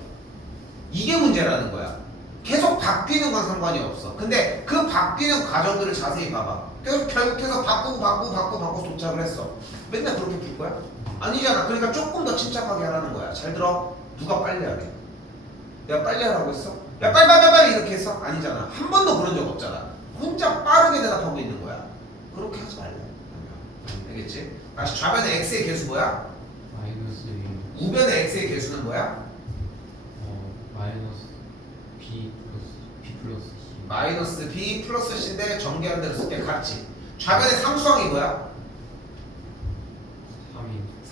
이게 문제라는 거야. 계속 바뀌는 건 상관이 없어. 근데 그 바뀌는 과정들을 자세히 봐봐. 계속 결국해서 바꾸고 도착을 했어. 맨날 그렇게 풀 거야? 아니잖아. 그러니까 조금 더 침착하게 하라는 거야. 잘 들어. 누가 빨리 하래? 내가 빨리 하라고 했어? 야 빨리 이렇게 했어? 아니잖아. 한 번도 그런 적 없잖아. 혼자 빠르게 대답하고 있는 거야. 그렇게 하지 말래. 알겠지? 다시 좌변의 x의 개수 뭐야? 마이너스 우변의 x의 개수는 뭐야? 마이너스 b 플러스 c. 마이너스 b 플러스 c인데 전개한 대로 쓸게 같이. 좌변의 상수항이 뭐야?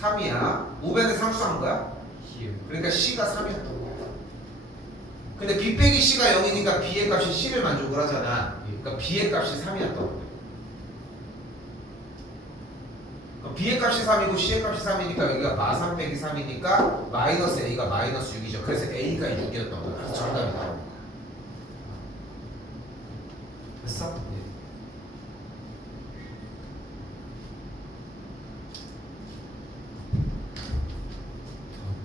3이야. 우변의 상수항은 뭐야? c요. 그러니까 c가 3이었던 거야. 근데 b 빼기 c가 0이니까 b의 값이 c를 만족을 하잖아. 그러니까 b의 값이 3이었던 거야. b의 값이 3이고 c의 값이 3이니까 여기가 마3 빼기 3이니까 마이너스 a가 마이너스 6이죠. 그래서 a가 6이었던 거야. 그래서 정답이 나오는 거야. 됐어? 네.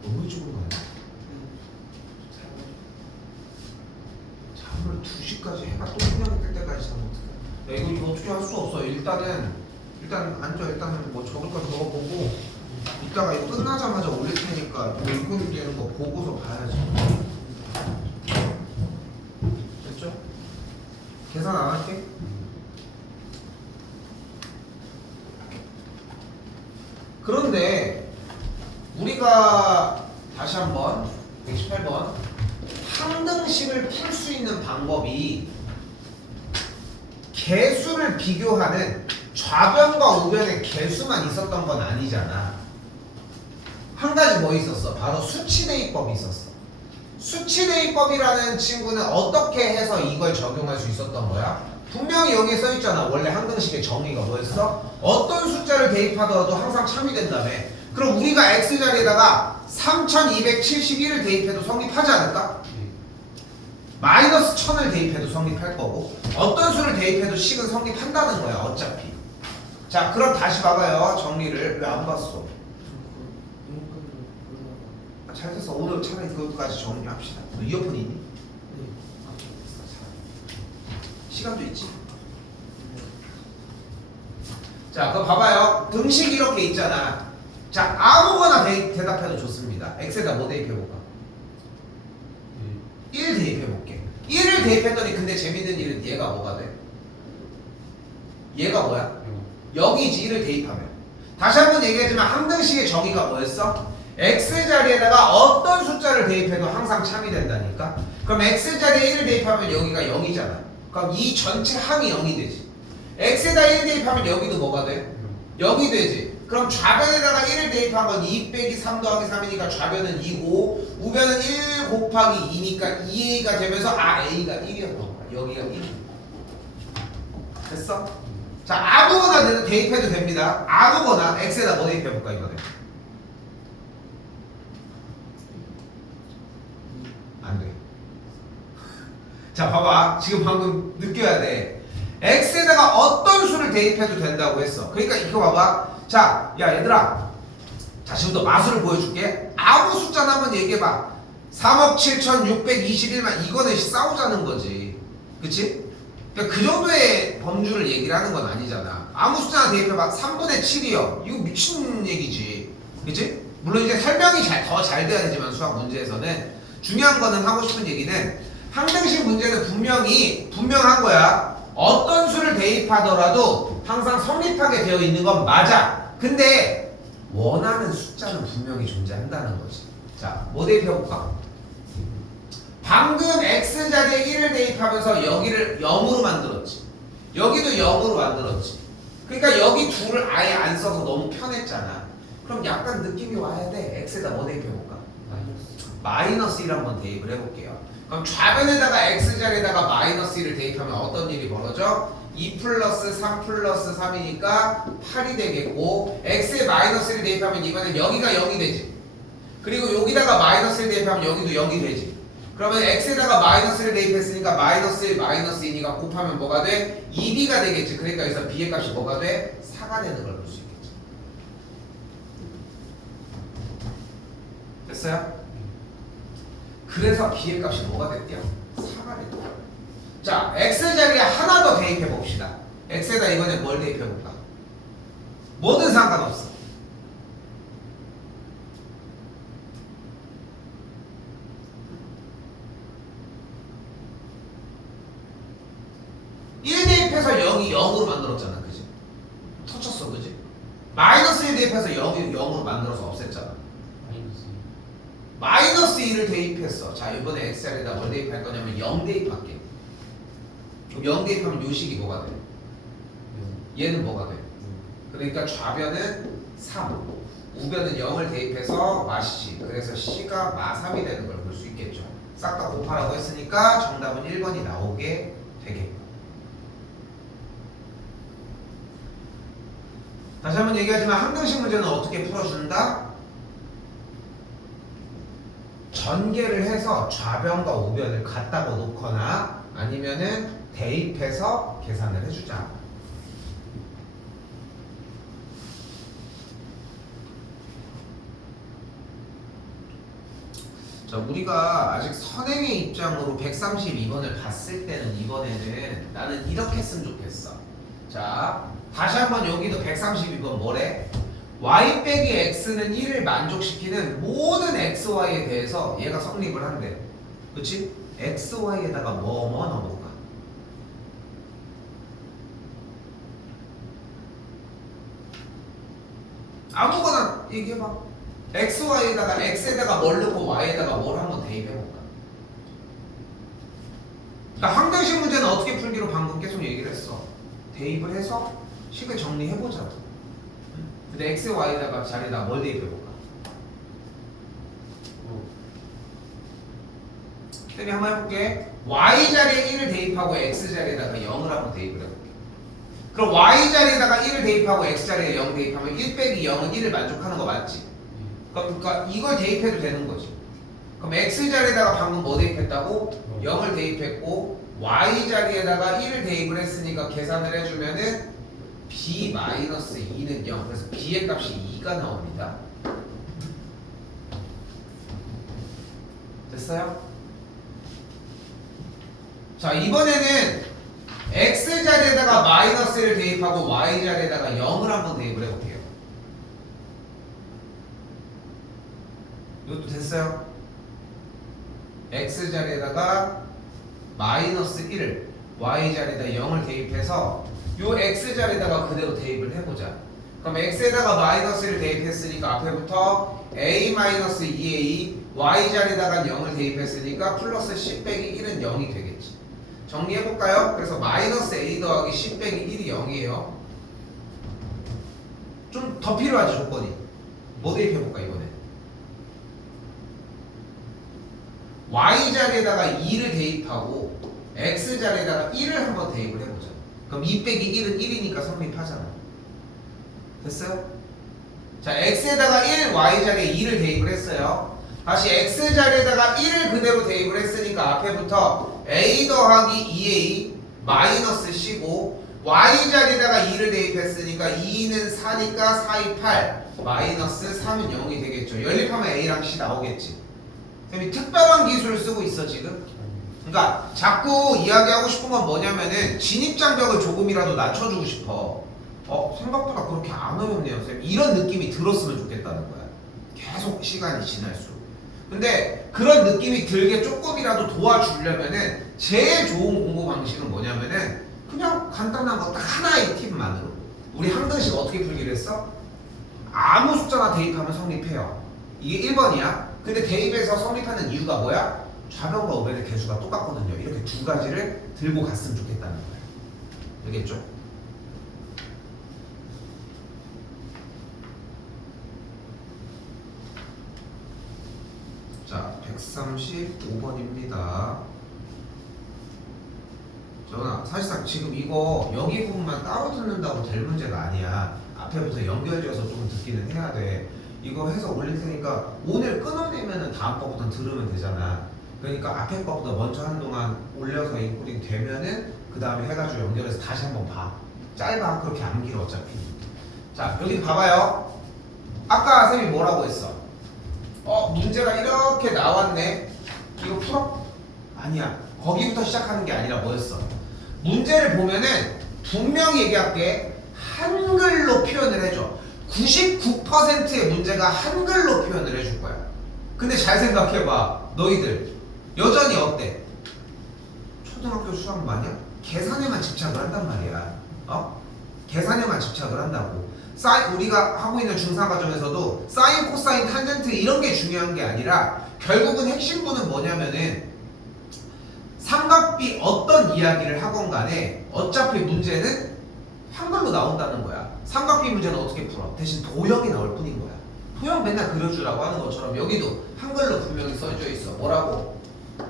너무 일찍 온거 아니야? 잠을 2시까지 해가 똥구멍이 뜰 때까지 자면 어떡해. 야 이거 어떻게 할 수 없어. 일단 앉아. 일단은 뭐 적을 거 적어보고 이따가 이거 끝나자마자 올릴 테니까 이거 되는 거 보고서 봐야지. 됐죠? 계산 안 할게. 그런데 우리가 다시 한번 118번 항등식을 풀 수 있는 방법이 개수를 비교하는 좌변과 우변의 개수만 있었던 건 아니잖아. 한 가지 뭐 있었어? 바로 수치대입법이 있었어. 수치대입법이라는 친구는 어떻게 해서 이걸 적용할 수 있었던 거야? 분명히 여기에 써있잖아. 원래 항등식의 정의가 뭐였어? 어떤 숫자를 대입하더라도 항상 참이된다며. 그럼 우리가 x자리에다가 3271을 대입해도 성립하지 않을까? 마이너스 1000을 대입해도 성립할 거고 어떤 수를 대입해도 식은 성립한다는 거야 어차피. 자 그럼 다시 봐봐요. 정리를. 왜 안 봤어? 잘 됐어. 오늘 차라리 그것까지 정리합시다. 너 이어폰 있니? 네. 시간도 있지. 자 그거 봐봐요. 등식이 이렇게 있잖아. 자 아무거나 대답해도 좋습니다. x에다 뭐 대입해볼까? 1 대입해볼게. 1을 대입했더니 근데 재밌는 일은 얘가 뭐가 돼? 얘가 뭐야? 0이지. 1을 대입하면. 다시 한번 얘기하지만 항등식의 정의가 뭐였어? x자리에다가 어떤 숫자를 대입해도 항상 참이 된다니까? 그럼 x자리에 1을 대입하면 여기가 0이잖아. 그럼 이 전체 항이 0이 되지. x에다 1 대입하면 여기도 뭐가 돼? 0이 되지. 그럼 좌변에다가 1을 대입한 건 2 빼기 3 더하기 3이니까 좌변은 2고 우변은 1 곱하기 2니까 2a가 되면서 a가 1이었던 거야. 여기가 1. 됐어? 자 아무거나 대입해도 됩니다. 아무거나 x에다 뭐 대입해볼까 이거는? 안 돼. 자 봐봐. 지금 방금 느껴야 돼. x에다가 어떤 수를 대입해도 된다고 했어. 그러니까 이거 봐봐. 자, 야 얘들아. 자 지금부터 마술을 보여줄게. 아무 숫자나 한번 얘기해봐. 3억 7,621만 이거는 싸우자는 거지. 그치? 그러니까 그 정도의 범주를 얘기를 하는 건 아니잖아. 아무 숫자나 대입해봐. 3분의 7이요. 이거 미친 얘기지. 그치? 물론 이제 설명이 더 잘 돼야 되지만 수학 문제에서는 중요한 거는 하고 싶은 얘기는 항등식 문제는 분명한 거야. 어떤 수를 대입하더라도 항상 성립하게 되어 있는 건 맞아. 근데 원하는 숫자는 분명히 존재한다는 거지. 자, 뭐 대입해볼까? 방금 x자리에 1을 대입하면서 여기를 0으로 만들었지. 여기도 0으로 만들었지. 그러니까 여기 둘을 아예 안 써서 너무 편했잖아. 그럼 약간 느낌이 와야 돼. x에다 뭐 대입해볼까? 마이너스 1 한번 대입을 해볼게요. 그럼 좌변에다가 x자리에다가 마이너스 1을 대입하면 어떤 일이 벌어져? 2 플러스 3 플러스 3이니까 8이 되겠고, x에 마이너스 1을 대입하면 이번엔 여기가 0이 되지. 그리고 여기다가 마이너스 1 대입하면 여기도 0이 되지. 그러면 x에다가 마이너스를 대입했으니까 마이너스 1 마이너스 2니까 곱하면 뭐가 돼? 2b가 되겠지. 그러니까 여기서 b의 값이 뭐가 돼? 4가 되는 걸 볼 수 있겠지. 됐어요? 그래서 b의 값이 뭐가 됐대요? 4가 됐대요. 자, x자리에 하나 더 대입해 봅시다. x에다 이번에 뭘 대입해 볼까? 뭐든 상관없어. 1 대입해서 0이 0으로 만들었잖아. 그지? 터쳤어. 그지? 마이너스 1 대입해서 0이 0으로 만들어서 없앴잖아. 마이너스 1을 대입했어. 자, 이번에 x자리에다 뭘 대입할 거냐면 0 대입할게. 그럼 0 대입하면 요 식이 뭐가 돼? 얘는 뭐가 돼? 그러니까 좌변은 3, 우변은 0을 대입해서 마씨. 그래서 c가 마3이 되는 걸 볼 수 있겠죠. 싹 다 곱하라고 했으니까 정답은 1번이 나오게 되겠고. 다시 한번 얘기하지만 항등식 문제는 어떻게 풀어준다? 전개를 해서 좌변과 우변을 같다고 놓거나 아니면은 대입해서 계산을 해주자. 자, 우리가 아직 선행의 입장으로 132번을 봤을 때는 이번에는 나는 이렇게 했으면 좋겠어. 자, 다시 한번 여기도 132번 뭐래? y 빼기 x는 1을 만족시키는 모든 xy에 대해서 얘가 성립을 한대. 그치? xy에다가 뭐 넣어볼까? 아무거나 얘기해봐. xy에다가 x에다가 뭘 넣고 y에다가 뭘 한번 대입해볼까? 그러니까 항등식 문제는 어떻게 풀기로 방금 계속 얘기를 했어. 대입을 해서 식을 정리해보자. 근데 x, y에다가 자리에다 뭘 대입해볼까? 쌤이 한번 해볼게. y 자리에 1을 대입하고 x 자리에다가 0을 한번 대입을 해볼게. 그럼 y 자리에다가 1을 대입하고 x 자리에 0 대입하면 1 빼기 0은 1을 만족하는 거 맞지? 그러니까 이걸 대입해도 되는 거지. 그럼 x 자리에다가 방금 뭐 대입했다고? 0을 대입했고 y 자리에다가 1을 대입을 했으니까 계산을 해주면은 b-2는 0. 그래서 b의 값이 2가 나옵니다. 됐어요? 자, 이번에는 x 자리에다가 마이너스를 대입하고 y 자리에다가 0을 한번 대입을 해볼게요. 이것도 됐어요? x 자리에다가 마이너스 1을 y 자리에다 0을 대입해서 요 x 자리에다가 그대로 대입을 해보자. 그럼 x에다가 마이너스를 대입했으니까 앞에부터 a-2a y 자리에다가 0을 대입했으니까 플러스 10 빼기 1은 0이 되겠지. 정리해볼까요? 그래서 마이너스 a 더하기 10 빼기 1이 0이에요. 좀 더 필요하지 조건이. 뭐 대입해볼까 이번에? y 자리에다가 2를 대입하고 x 자리에다가 1을 한번 대입을 해보자. 그럼 2 빼기 1은 1이니까 성립하잖아. 됐어요? 자, x에다가 1, y 자리에 2를 대입을 했어요. 다시 x 자리에다가 1을 그대로 대입을 했으니까 앞에부터 a 더하기 2a 마이너스 c고 y 자리에다가 2를 대입했으니까 2는 4니까 4, 2, 8 마이너스 3은 0이 되겠죠. 연립하면 a랑 c 나오겠지. 쌤이 특별한 기술을 쓰고 있어 지금. 그러니까 자꾸 이야기하고 싶은 건 뭐냐면은 진입장벽을 조금이라도 낮춰주고 싶어. 생각보다 그렇게 안 어렵네요 쌤. 이런 느낌이 들었으면 좋겠다는 거야. 계속 시간이 지날수록. 근데 그런 느낌이 들게 조금이라도 도와주려면은 제일 좋은 공부 방식은 뭐냐면은 그냥 간단한 거 딱 하나의 팁만으로 우리 항등식 어떻게 풀기로 했어? 아무 숫자나 대입하면 성립해요. 이게 1번이야. 근데 대입해서 성립하는 이유가 뭐야? 좌변과 우변의 개수가 똑같거든요. 이렇게 두 가지를 들고 갔으면 좋겠다는 거예요. 알겠죠? 자, 135번입니다. 정아, 사실상 지금 이거 여기 부분만 따로 듣는다고 될 문제가 아니야. 앞에부터 연결지어서 좀 듣기는 해야 돼. 이거 해서 올릴 테니까 오늘 끊어내면은 다음 거부터 들으면 되잖아. 그러니까 앞에 거부터 먼저 하는 동안 올려서 인코딩 되면은 그 다음에 해가지고 연결해서 다시 한번 봐. 짧아. 그렇게 안 길어 어차피. 자, 여기 봐봐요. 아까 쌤이 뭐라고 했어? 문제가 이렇게 나왔네. 이거 풀어? 아니야. 거기부터 시작하는 게 아니라 뭐였어? 문제를 보면은 분명히 얘기할게. 한글로 표현을 해줘. 99%의 문제가 한글로 표현을 해줄 거야. 근데 잘 생각해봐. 너희들 여전히 어때? 초등학교 수학 마냥 계산에만 집착을 한단 말이야. 계산에만 집착을 한다고. 우리가 하고 있는 중상 과정에서도 사인, 코사인, 탄젠트 이런 게 중요한 게 아니라 결국은 핵심부는 뭐냐면은 삼각비 어떤 이야기를 하건 간에 어차피 문제는 한글로 나온다는 거야. 삼각비 문제는 어떻게 풀어? 대신 도형이 나올 뿐인 거야. 도형 맨날 그려주라고 하는 것처럼 여기도 한글로 분명히 써져 있어. 뭐라고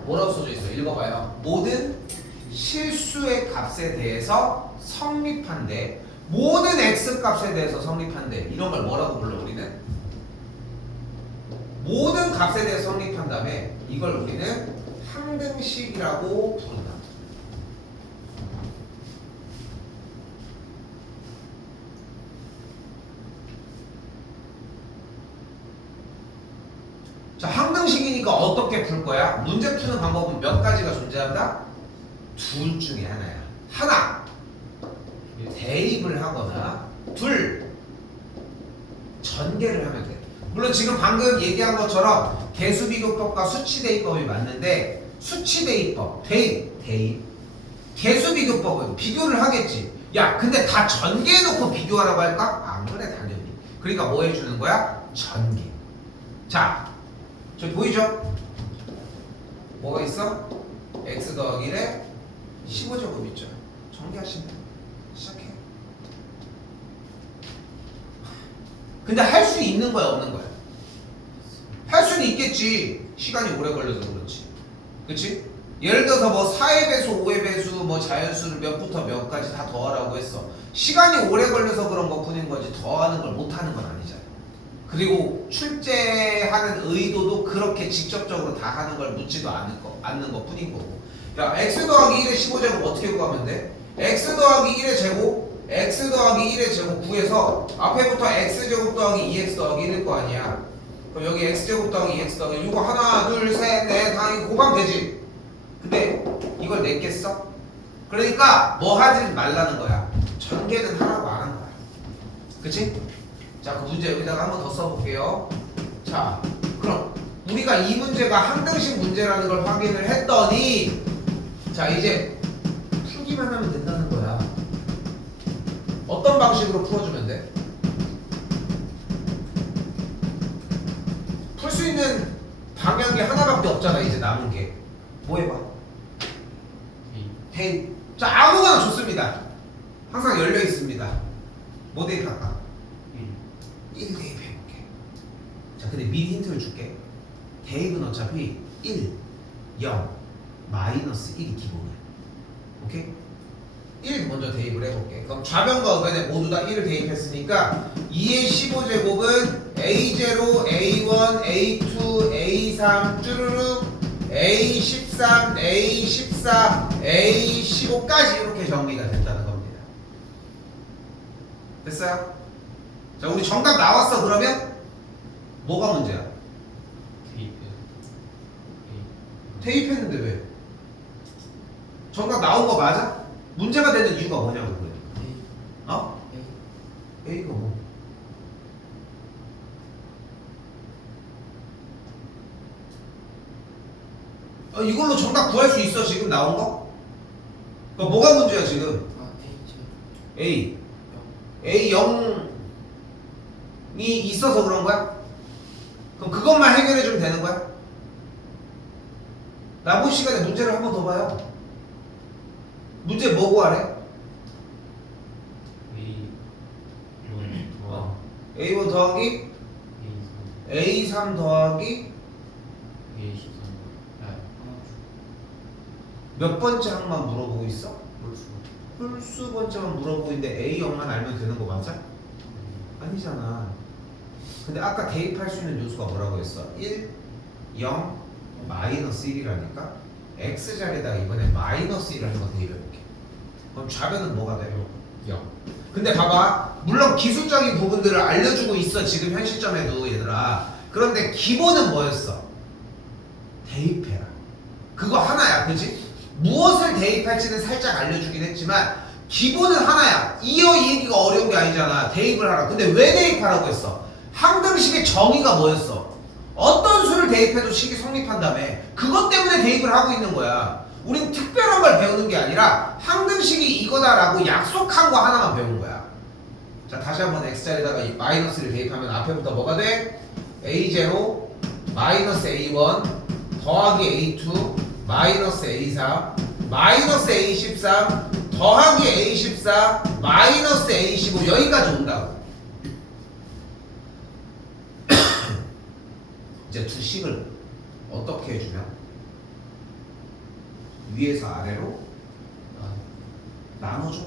써져 있어? 읽어봐요. 모든 실수의 값에 대해서 성립한대. 모든 x 값에 대해서 성립한대. 이런 걸 뭐라고 불러 우리는? 모든 값에 대해서 성립한 다음에 이걸 우리는 항등식이라고 부른다. 자, 항등식이니까 어떻게 풀 거야? 문제 푸는 방법은 몇 가지가 존재한다? 둘 중에 하나야. 하나, 대입을 하거나 둘, 전개를 하면 돼. 물론 지금 방금 얘기한 것처럼 개수비교법과 수치대입법이 맞는데 수치대입법, 대입 개수비교법은 비교를 하겠지. 야, 근데 다 전개해놓고 비교하라고 할까? 안 그래, 당연히. 그러니까 뭐 해주는 거야? 전개. 자, 저기 보이죠? 뭐가 있어? x 더하기 1에 15제곱 있죠. 전개하시면 돼. 시작해. 근데 할 수 있는 거야, 없는 거야? 할 수는 있겠지. 시간이 오래 걸려서 그렇지. 그치? 예를 들어서 뭐 4의 배수, 5의 배수, 뭐 자연수를 몇부터 몇까지 다 더하라고 했어. 시간이 오래 걸려서 그런 것 뿐인 거지 더하는 걸 못하는 건 아니잖아. 그리고 출제하는 의도도 그렇게 직접적으로 다 하는 걸 묻지도 않는 것 뿐인 거고. 야, x 더하기 1의 15제곱 어떻게 구하면 돼? x 더하기 1의 제곱, x 더하기 1의 제곱 구해서 앞에부터 x제곱 더하기 2x 더하기 1일 거 아니야. 그럼 여기 x제곱 더하기 2x 더하기 이거 하나, 둘, 셋, 넷 당연히 곱하면 되지. 근데 이걸 냈겠어? 그러니까 뭐 하지 말라는 거야. 전개는 하라고 안 한 거야. 그치? 자, 그 문제 여기다가 한번 더 써볼게요. 자, 그럼 우리가 이 문제가 항등식 문제라는 걸 확인을 했더니 자, 이제 풀기만 하면 된다는 거야. 어떤 방식으로 풀어주면 돼? 풀 수 있는 방향이 하나밖에 없잖아. 이제 남은 게. 뭐 해봐? 대입. 자, 아무거나 좋습니다. 항상 열려 있습니다. 뭐 대입할까? 1 대입해볼게. 자, 근데 미리 힌트를 줄게. 대입은 어차피 1, 0, 마이너스 1이 기본이야. 오케이? 1 먼저 대입을 해볼게. 그럼 좌변과 우변에 모두 다 1을 대입했으니까 2의 15제곱은 A0, A1, A2, A3 쭈루룩 A13, A14, A15까지 이렇게 정리가 된다는 겁니다. 됐어요? 자, 우리 정답 나왔어. 그러면 뭐가 문제야? 대입했는데 왜? 정답 나온 거 맞아? 문제가 되는 이유가 뭐냐고 그래. A가 뭐? 이걸로 정답 구할 수 있어 지금 나온 거? 그러니까 뭐가 문제야 지금? A A 0이 있어서 그런 거야? 그럼 그것만 해결해 주면 되는 거야? 남은 시간에 문제를 한 번 더 봐요. 문제 뭐 구하래? A1 더하기 A3 더하기 몇 번째 항만 물어보고 있어? 홀수 번째만 물어보고 있는데 A0만 알면 되는 거 맞아? 아니잖아. 근데 아까 대입할 수 있는 요소가 뭐라고 했어? 1, 0, 마이너스 1이라니까? X자리에다가 이번에 마이너스 1을 한번 대입해볼게. 그럼 좌변은 뭐가 돼요? 0. 근데 봐봐. 물론 기술적인 부분들을 알려주고 있어 지금 현 시점에도 얘들아. 그런데 기본은 뭐였어? 대입해라. 그거 하나야, 그지? 무엇을 대입할지는 살짝 알려주긴 했지만 기본은 하나야. 이 얘기가 어려운 게 아니잖아. 대입을 하라. 근데 왜 대입하라고 했어? 항등식의 정의가 뭐였어? 어떤 수를 대입해도 식이 성립한다며. 그것 때문에 대입을 하고 있는 거야. 우린 특별한 걸 배우는 게 아니라 항등식이 이거다라고 약속한 거 하나만 배운 거야. 자, 다시 한번 x자리에다가 이 마이너스를 대입하면 앞에부터 뭐가 돼? a0 마이너스 a1 더하기 a2 마이너스 a3 마이너스 a13 더하기 a14 마이너스 a15 여기까지 온다고. 이제 두 식을 어떻게 해주면 위에서 아래로 나눠줘.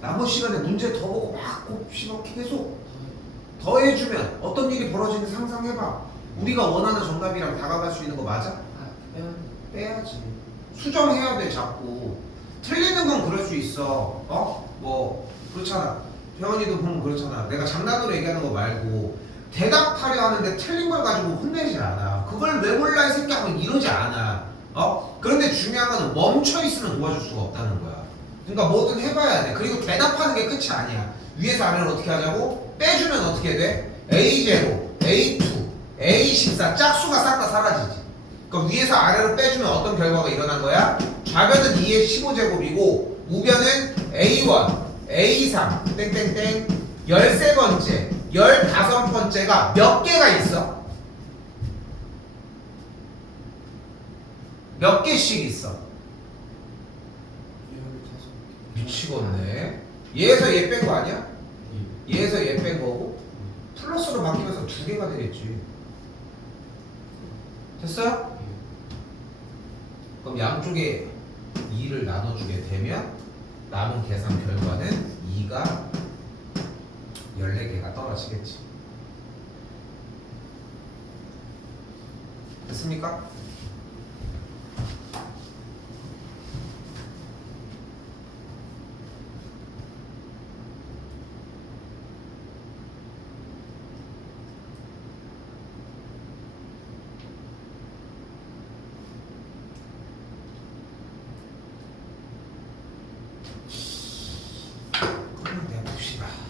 남은 시간에 문제 더 보고 막 곱씹어 계속 더해주면 어떤 일이 벌어지는지 상상해봐. 우리가 원하는 정답이랑 다가갈 수 있는 거 맞아? 빼야지. 수정해야 돼 자꾸. 틀리는 건 그럴 수 있어. 뭐 그렇잖아. 회원이도 보면 그렇잖아. 내가 장난으로 얘기하는 거 말고 대답하려 하는데 틀린 걸 가지고 혼내질 않아. 그걸 왜 몰라 이 새끼 하고 이러지 않아. 그런데 중요한 건 멈춰 있으면 도와줄 수가 없다는 거야. 그러니까 뭐든 해봐야 돼. 그리고 대답하는 게 끝이 아니야. 위에서 아래로 어떻게 하자고? 빼주면 어떻게 돼? A0, A2, A14 짝수가 싹 다 사라지지. 그럼 위에서 아래로 빼주면 어떤 결과가 일어난 거야? 좌변은 2의 15제곱이고 우변은 A1, A3, 땡땡땡 13번째, 15번째가 몇 개가 있어? 몇 개씩 있어? 미치겠네. 얘에서 얘 뺀 거 아니야? 얘에서 얘 뺀 거고 플러스로 바뀌면서 두 개가 되겠지. 됐어요? 그럼 양쪽에 2를 나눠주게 되면 남은 계산 결과는 2가 14개가 떨어지겠지. 됐습니까?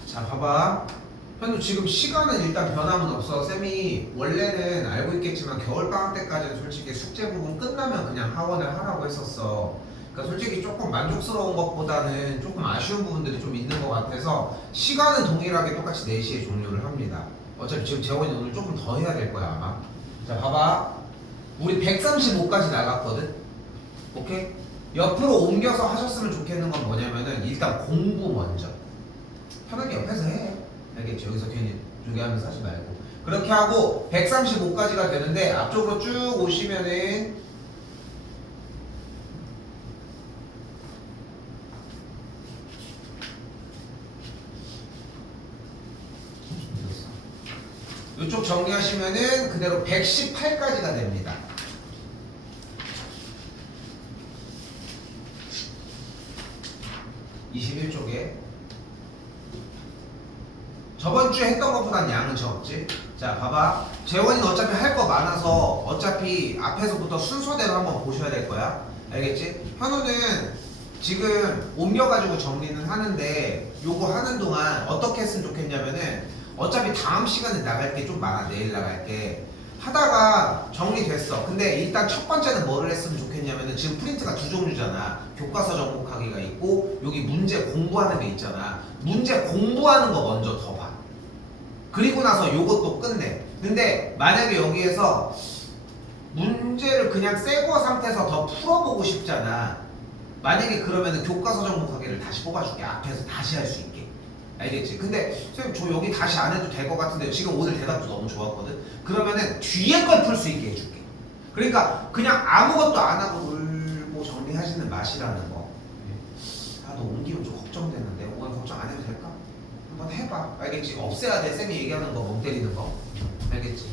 자 봐봐. 현우 지금 시간은 일단 변함은 없어. 쌤이 원래는 알고 있겠지만 겨울방학 때까지는 솔직히 숙제 부분 끝나면 그냥 하원을 하라고 했었어. 그러니까 솔직히 조금 만족스러운 것보다는 조금 아쉬운 부분들이 좀 있는 것 같아서 시간은 동일하게 똑같이 4시에 종료를 합니다. 어차피 지금 재원이 오늘 조금 더 해야 될 거야 아마. 자 봐봐. 우리 135까지 나갔거든. 오케이? 옆으로 옮겨서 하셨으면 좋겠는 건 뭐냐면은 일단 공부 먼저. 편하게 옆에서 해. 알겠지? 여기서 괜히 조개하면서 하지 말고. 그렇게 하고 135까지가 되는데 앞쪽으로 쭉 오시면은 이쪽 정리하시면은 그대로 118까지가 됩니다. 저번 주에 했던 것보단 양은 적지. 자 봐봐. 재원이는 어차피 할 거 많아서 어차피 앞에서부터 순서대로 한번 보셔야 될 거야. 알겠지? 현우는 지금 옮겨가지고 정리는 하는데 요거 하는 동안 어떻게 했으면 좋겠냐면은 어차피 다음 시간에 나갈 게 좀 많아. 내일 나갈 게. 하다가 정리됐어. 근데 일단 첫 번째는 뭐를 했으면 좋겠냐면은 지금 프린트가 두 종류잖아. 교과서 정복하기가 있고 여기 문제 공부하는 게 있잖아. 문제 공부하는 거 먼저 더 봐. 그리고 나서 요것도 끝내. 근데 만약에 여기에서 문제를 그냥 새거 상태에서 더 풀어보고 싶잖아. 만약에 그러면은 교과서 정복하기를 다시 뽑아줄게. 앞에서 다시 할 수 있게. 알겠지? 근데 선생님 저 여기 다시 안 해도 될 것 같은데 지금 오늘 대답도 너무 좋았거든? 그러면은 뒤에 걸 풀 수 있게 해줄게. 그러니까 그냥 아무것도 안 하고 놀고 정리하시는 맛이라는 거. 아, 너 옮기면 좀 걱정되는데 오늘 걱정 안 해도 될까? 한번 해봐. 알겠지? 없애야 돼. 쌤이 얘기하는 거 멍 때리는 거. 알겠지?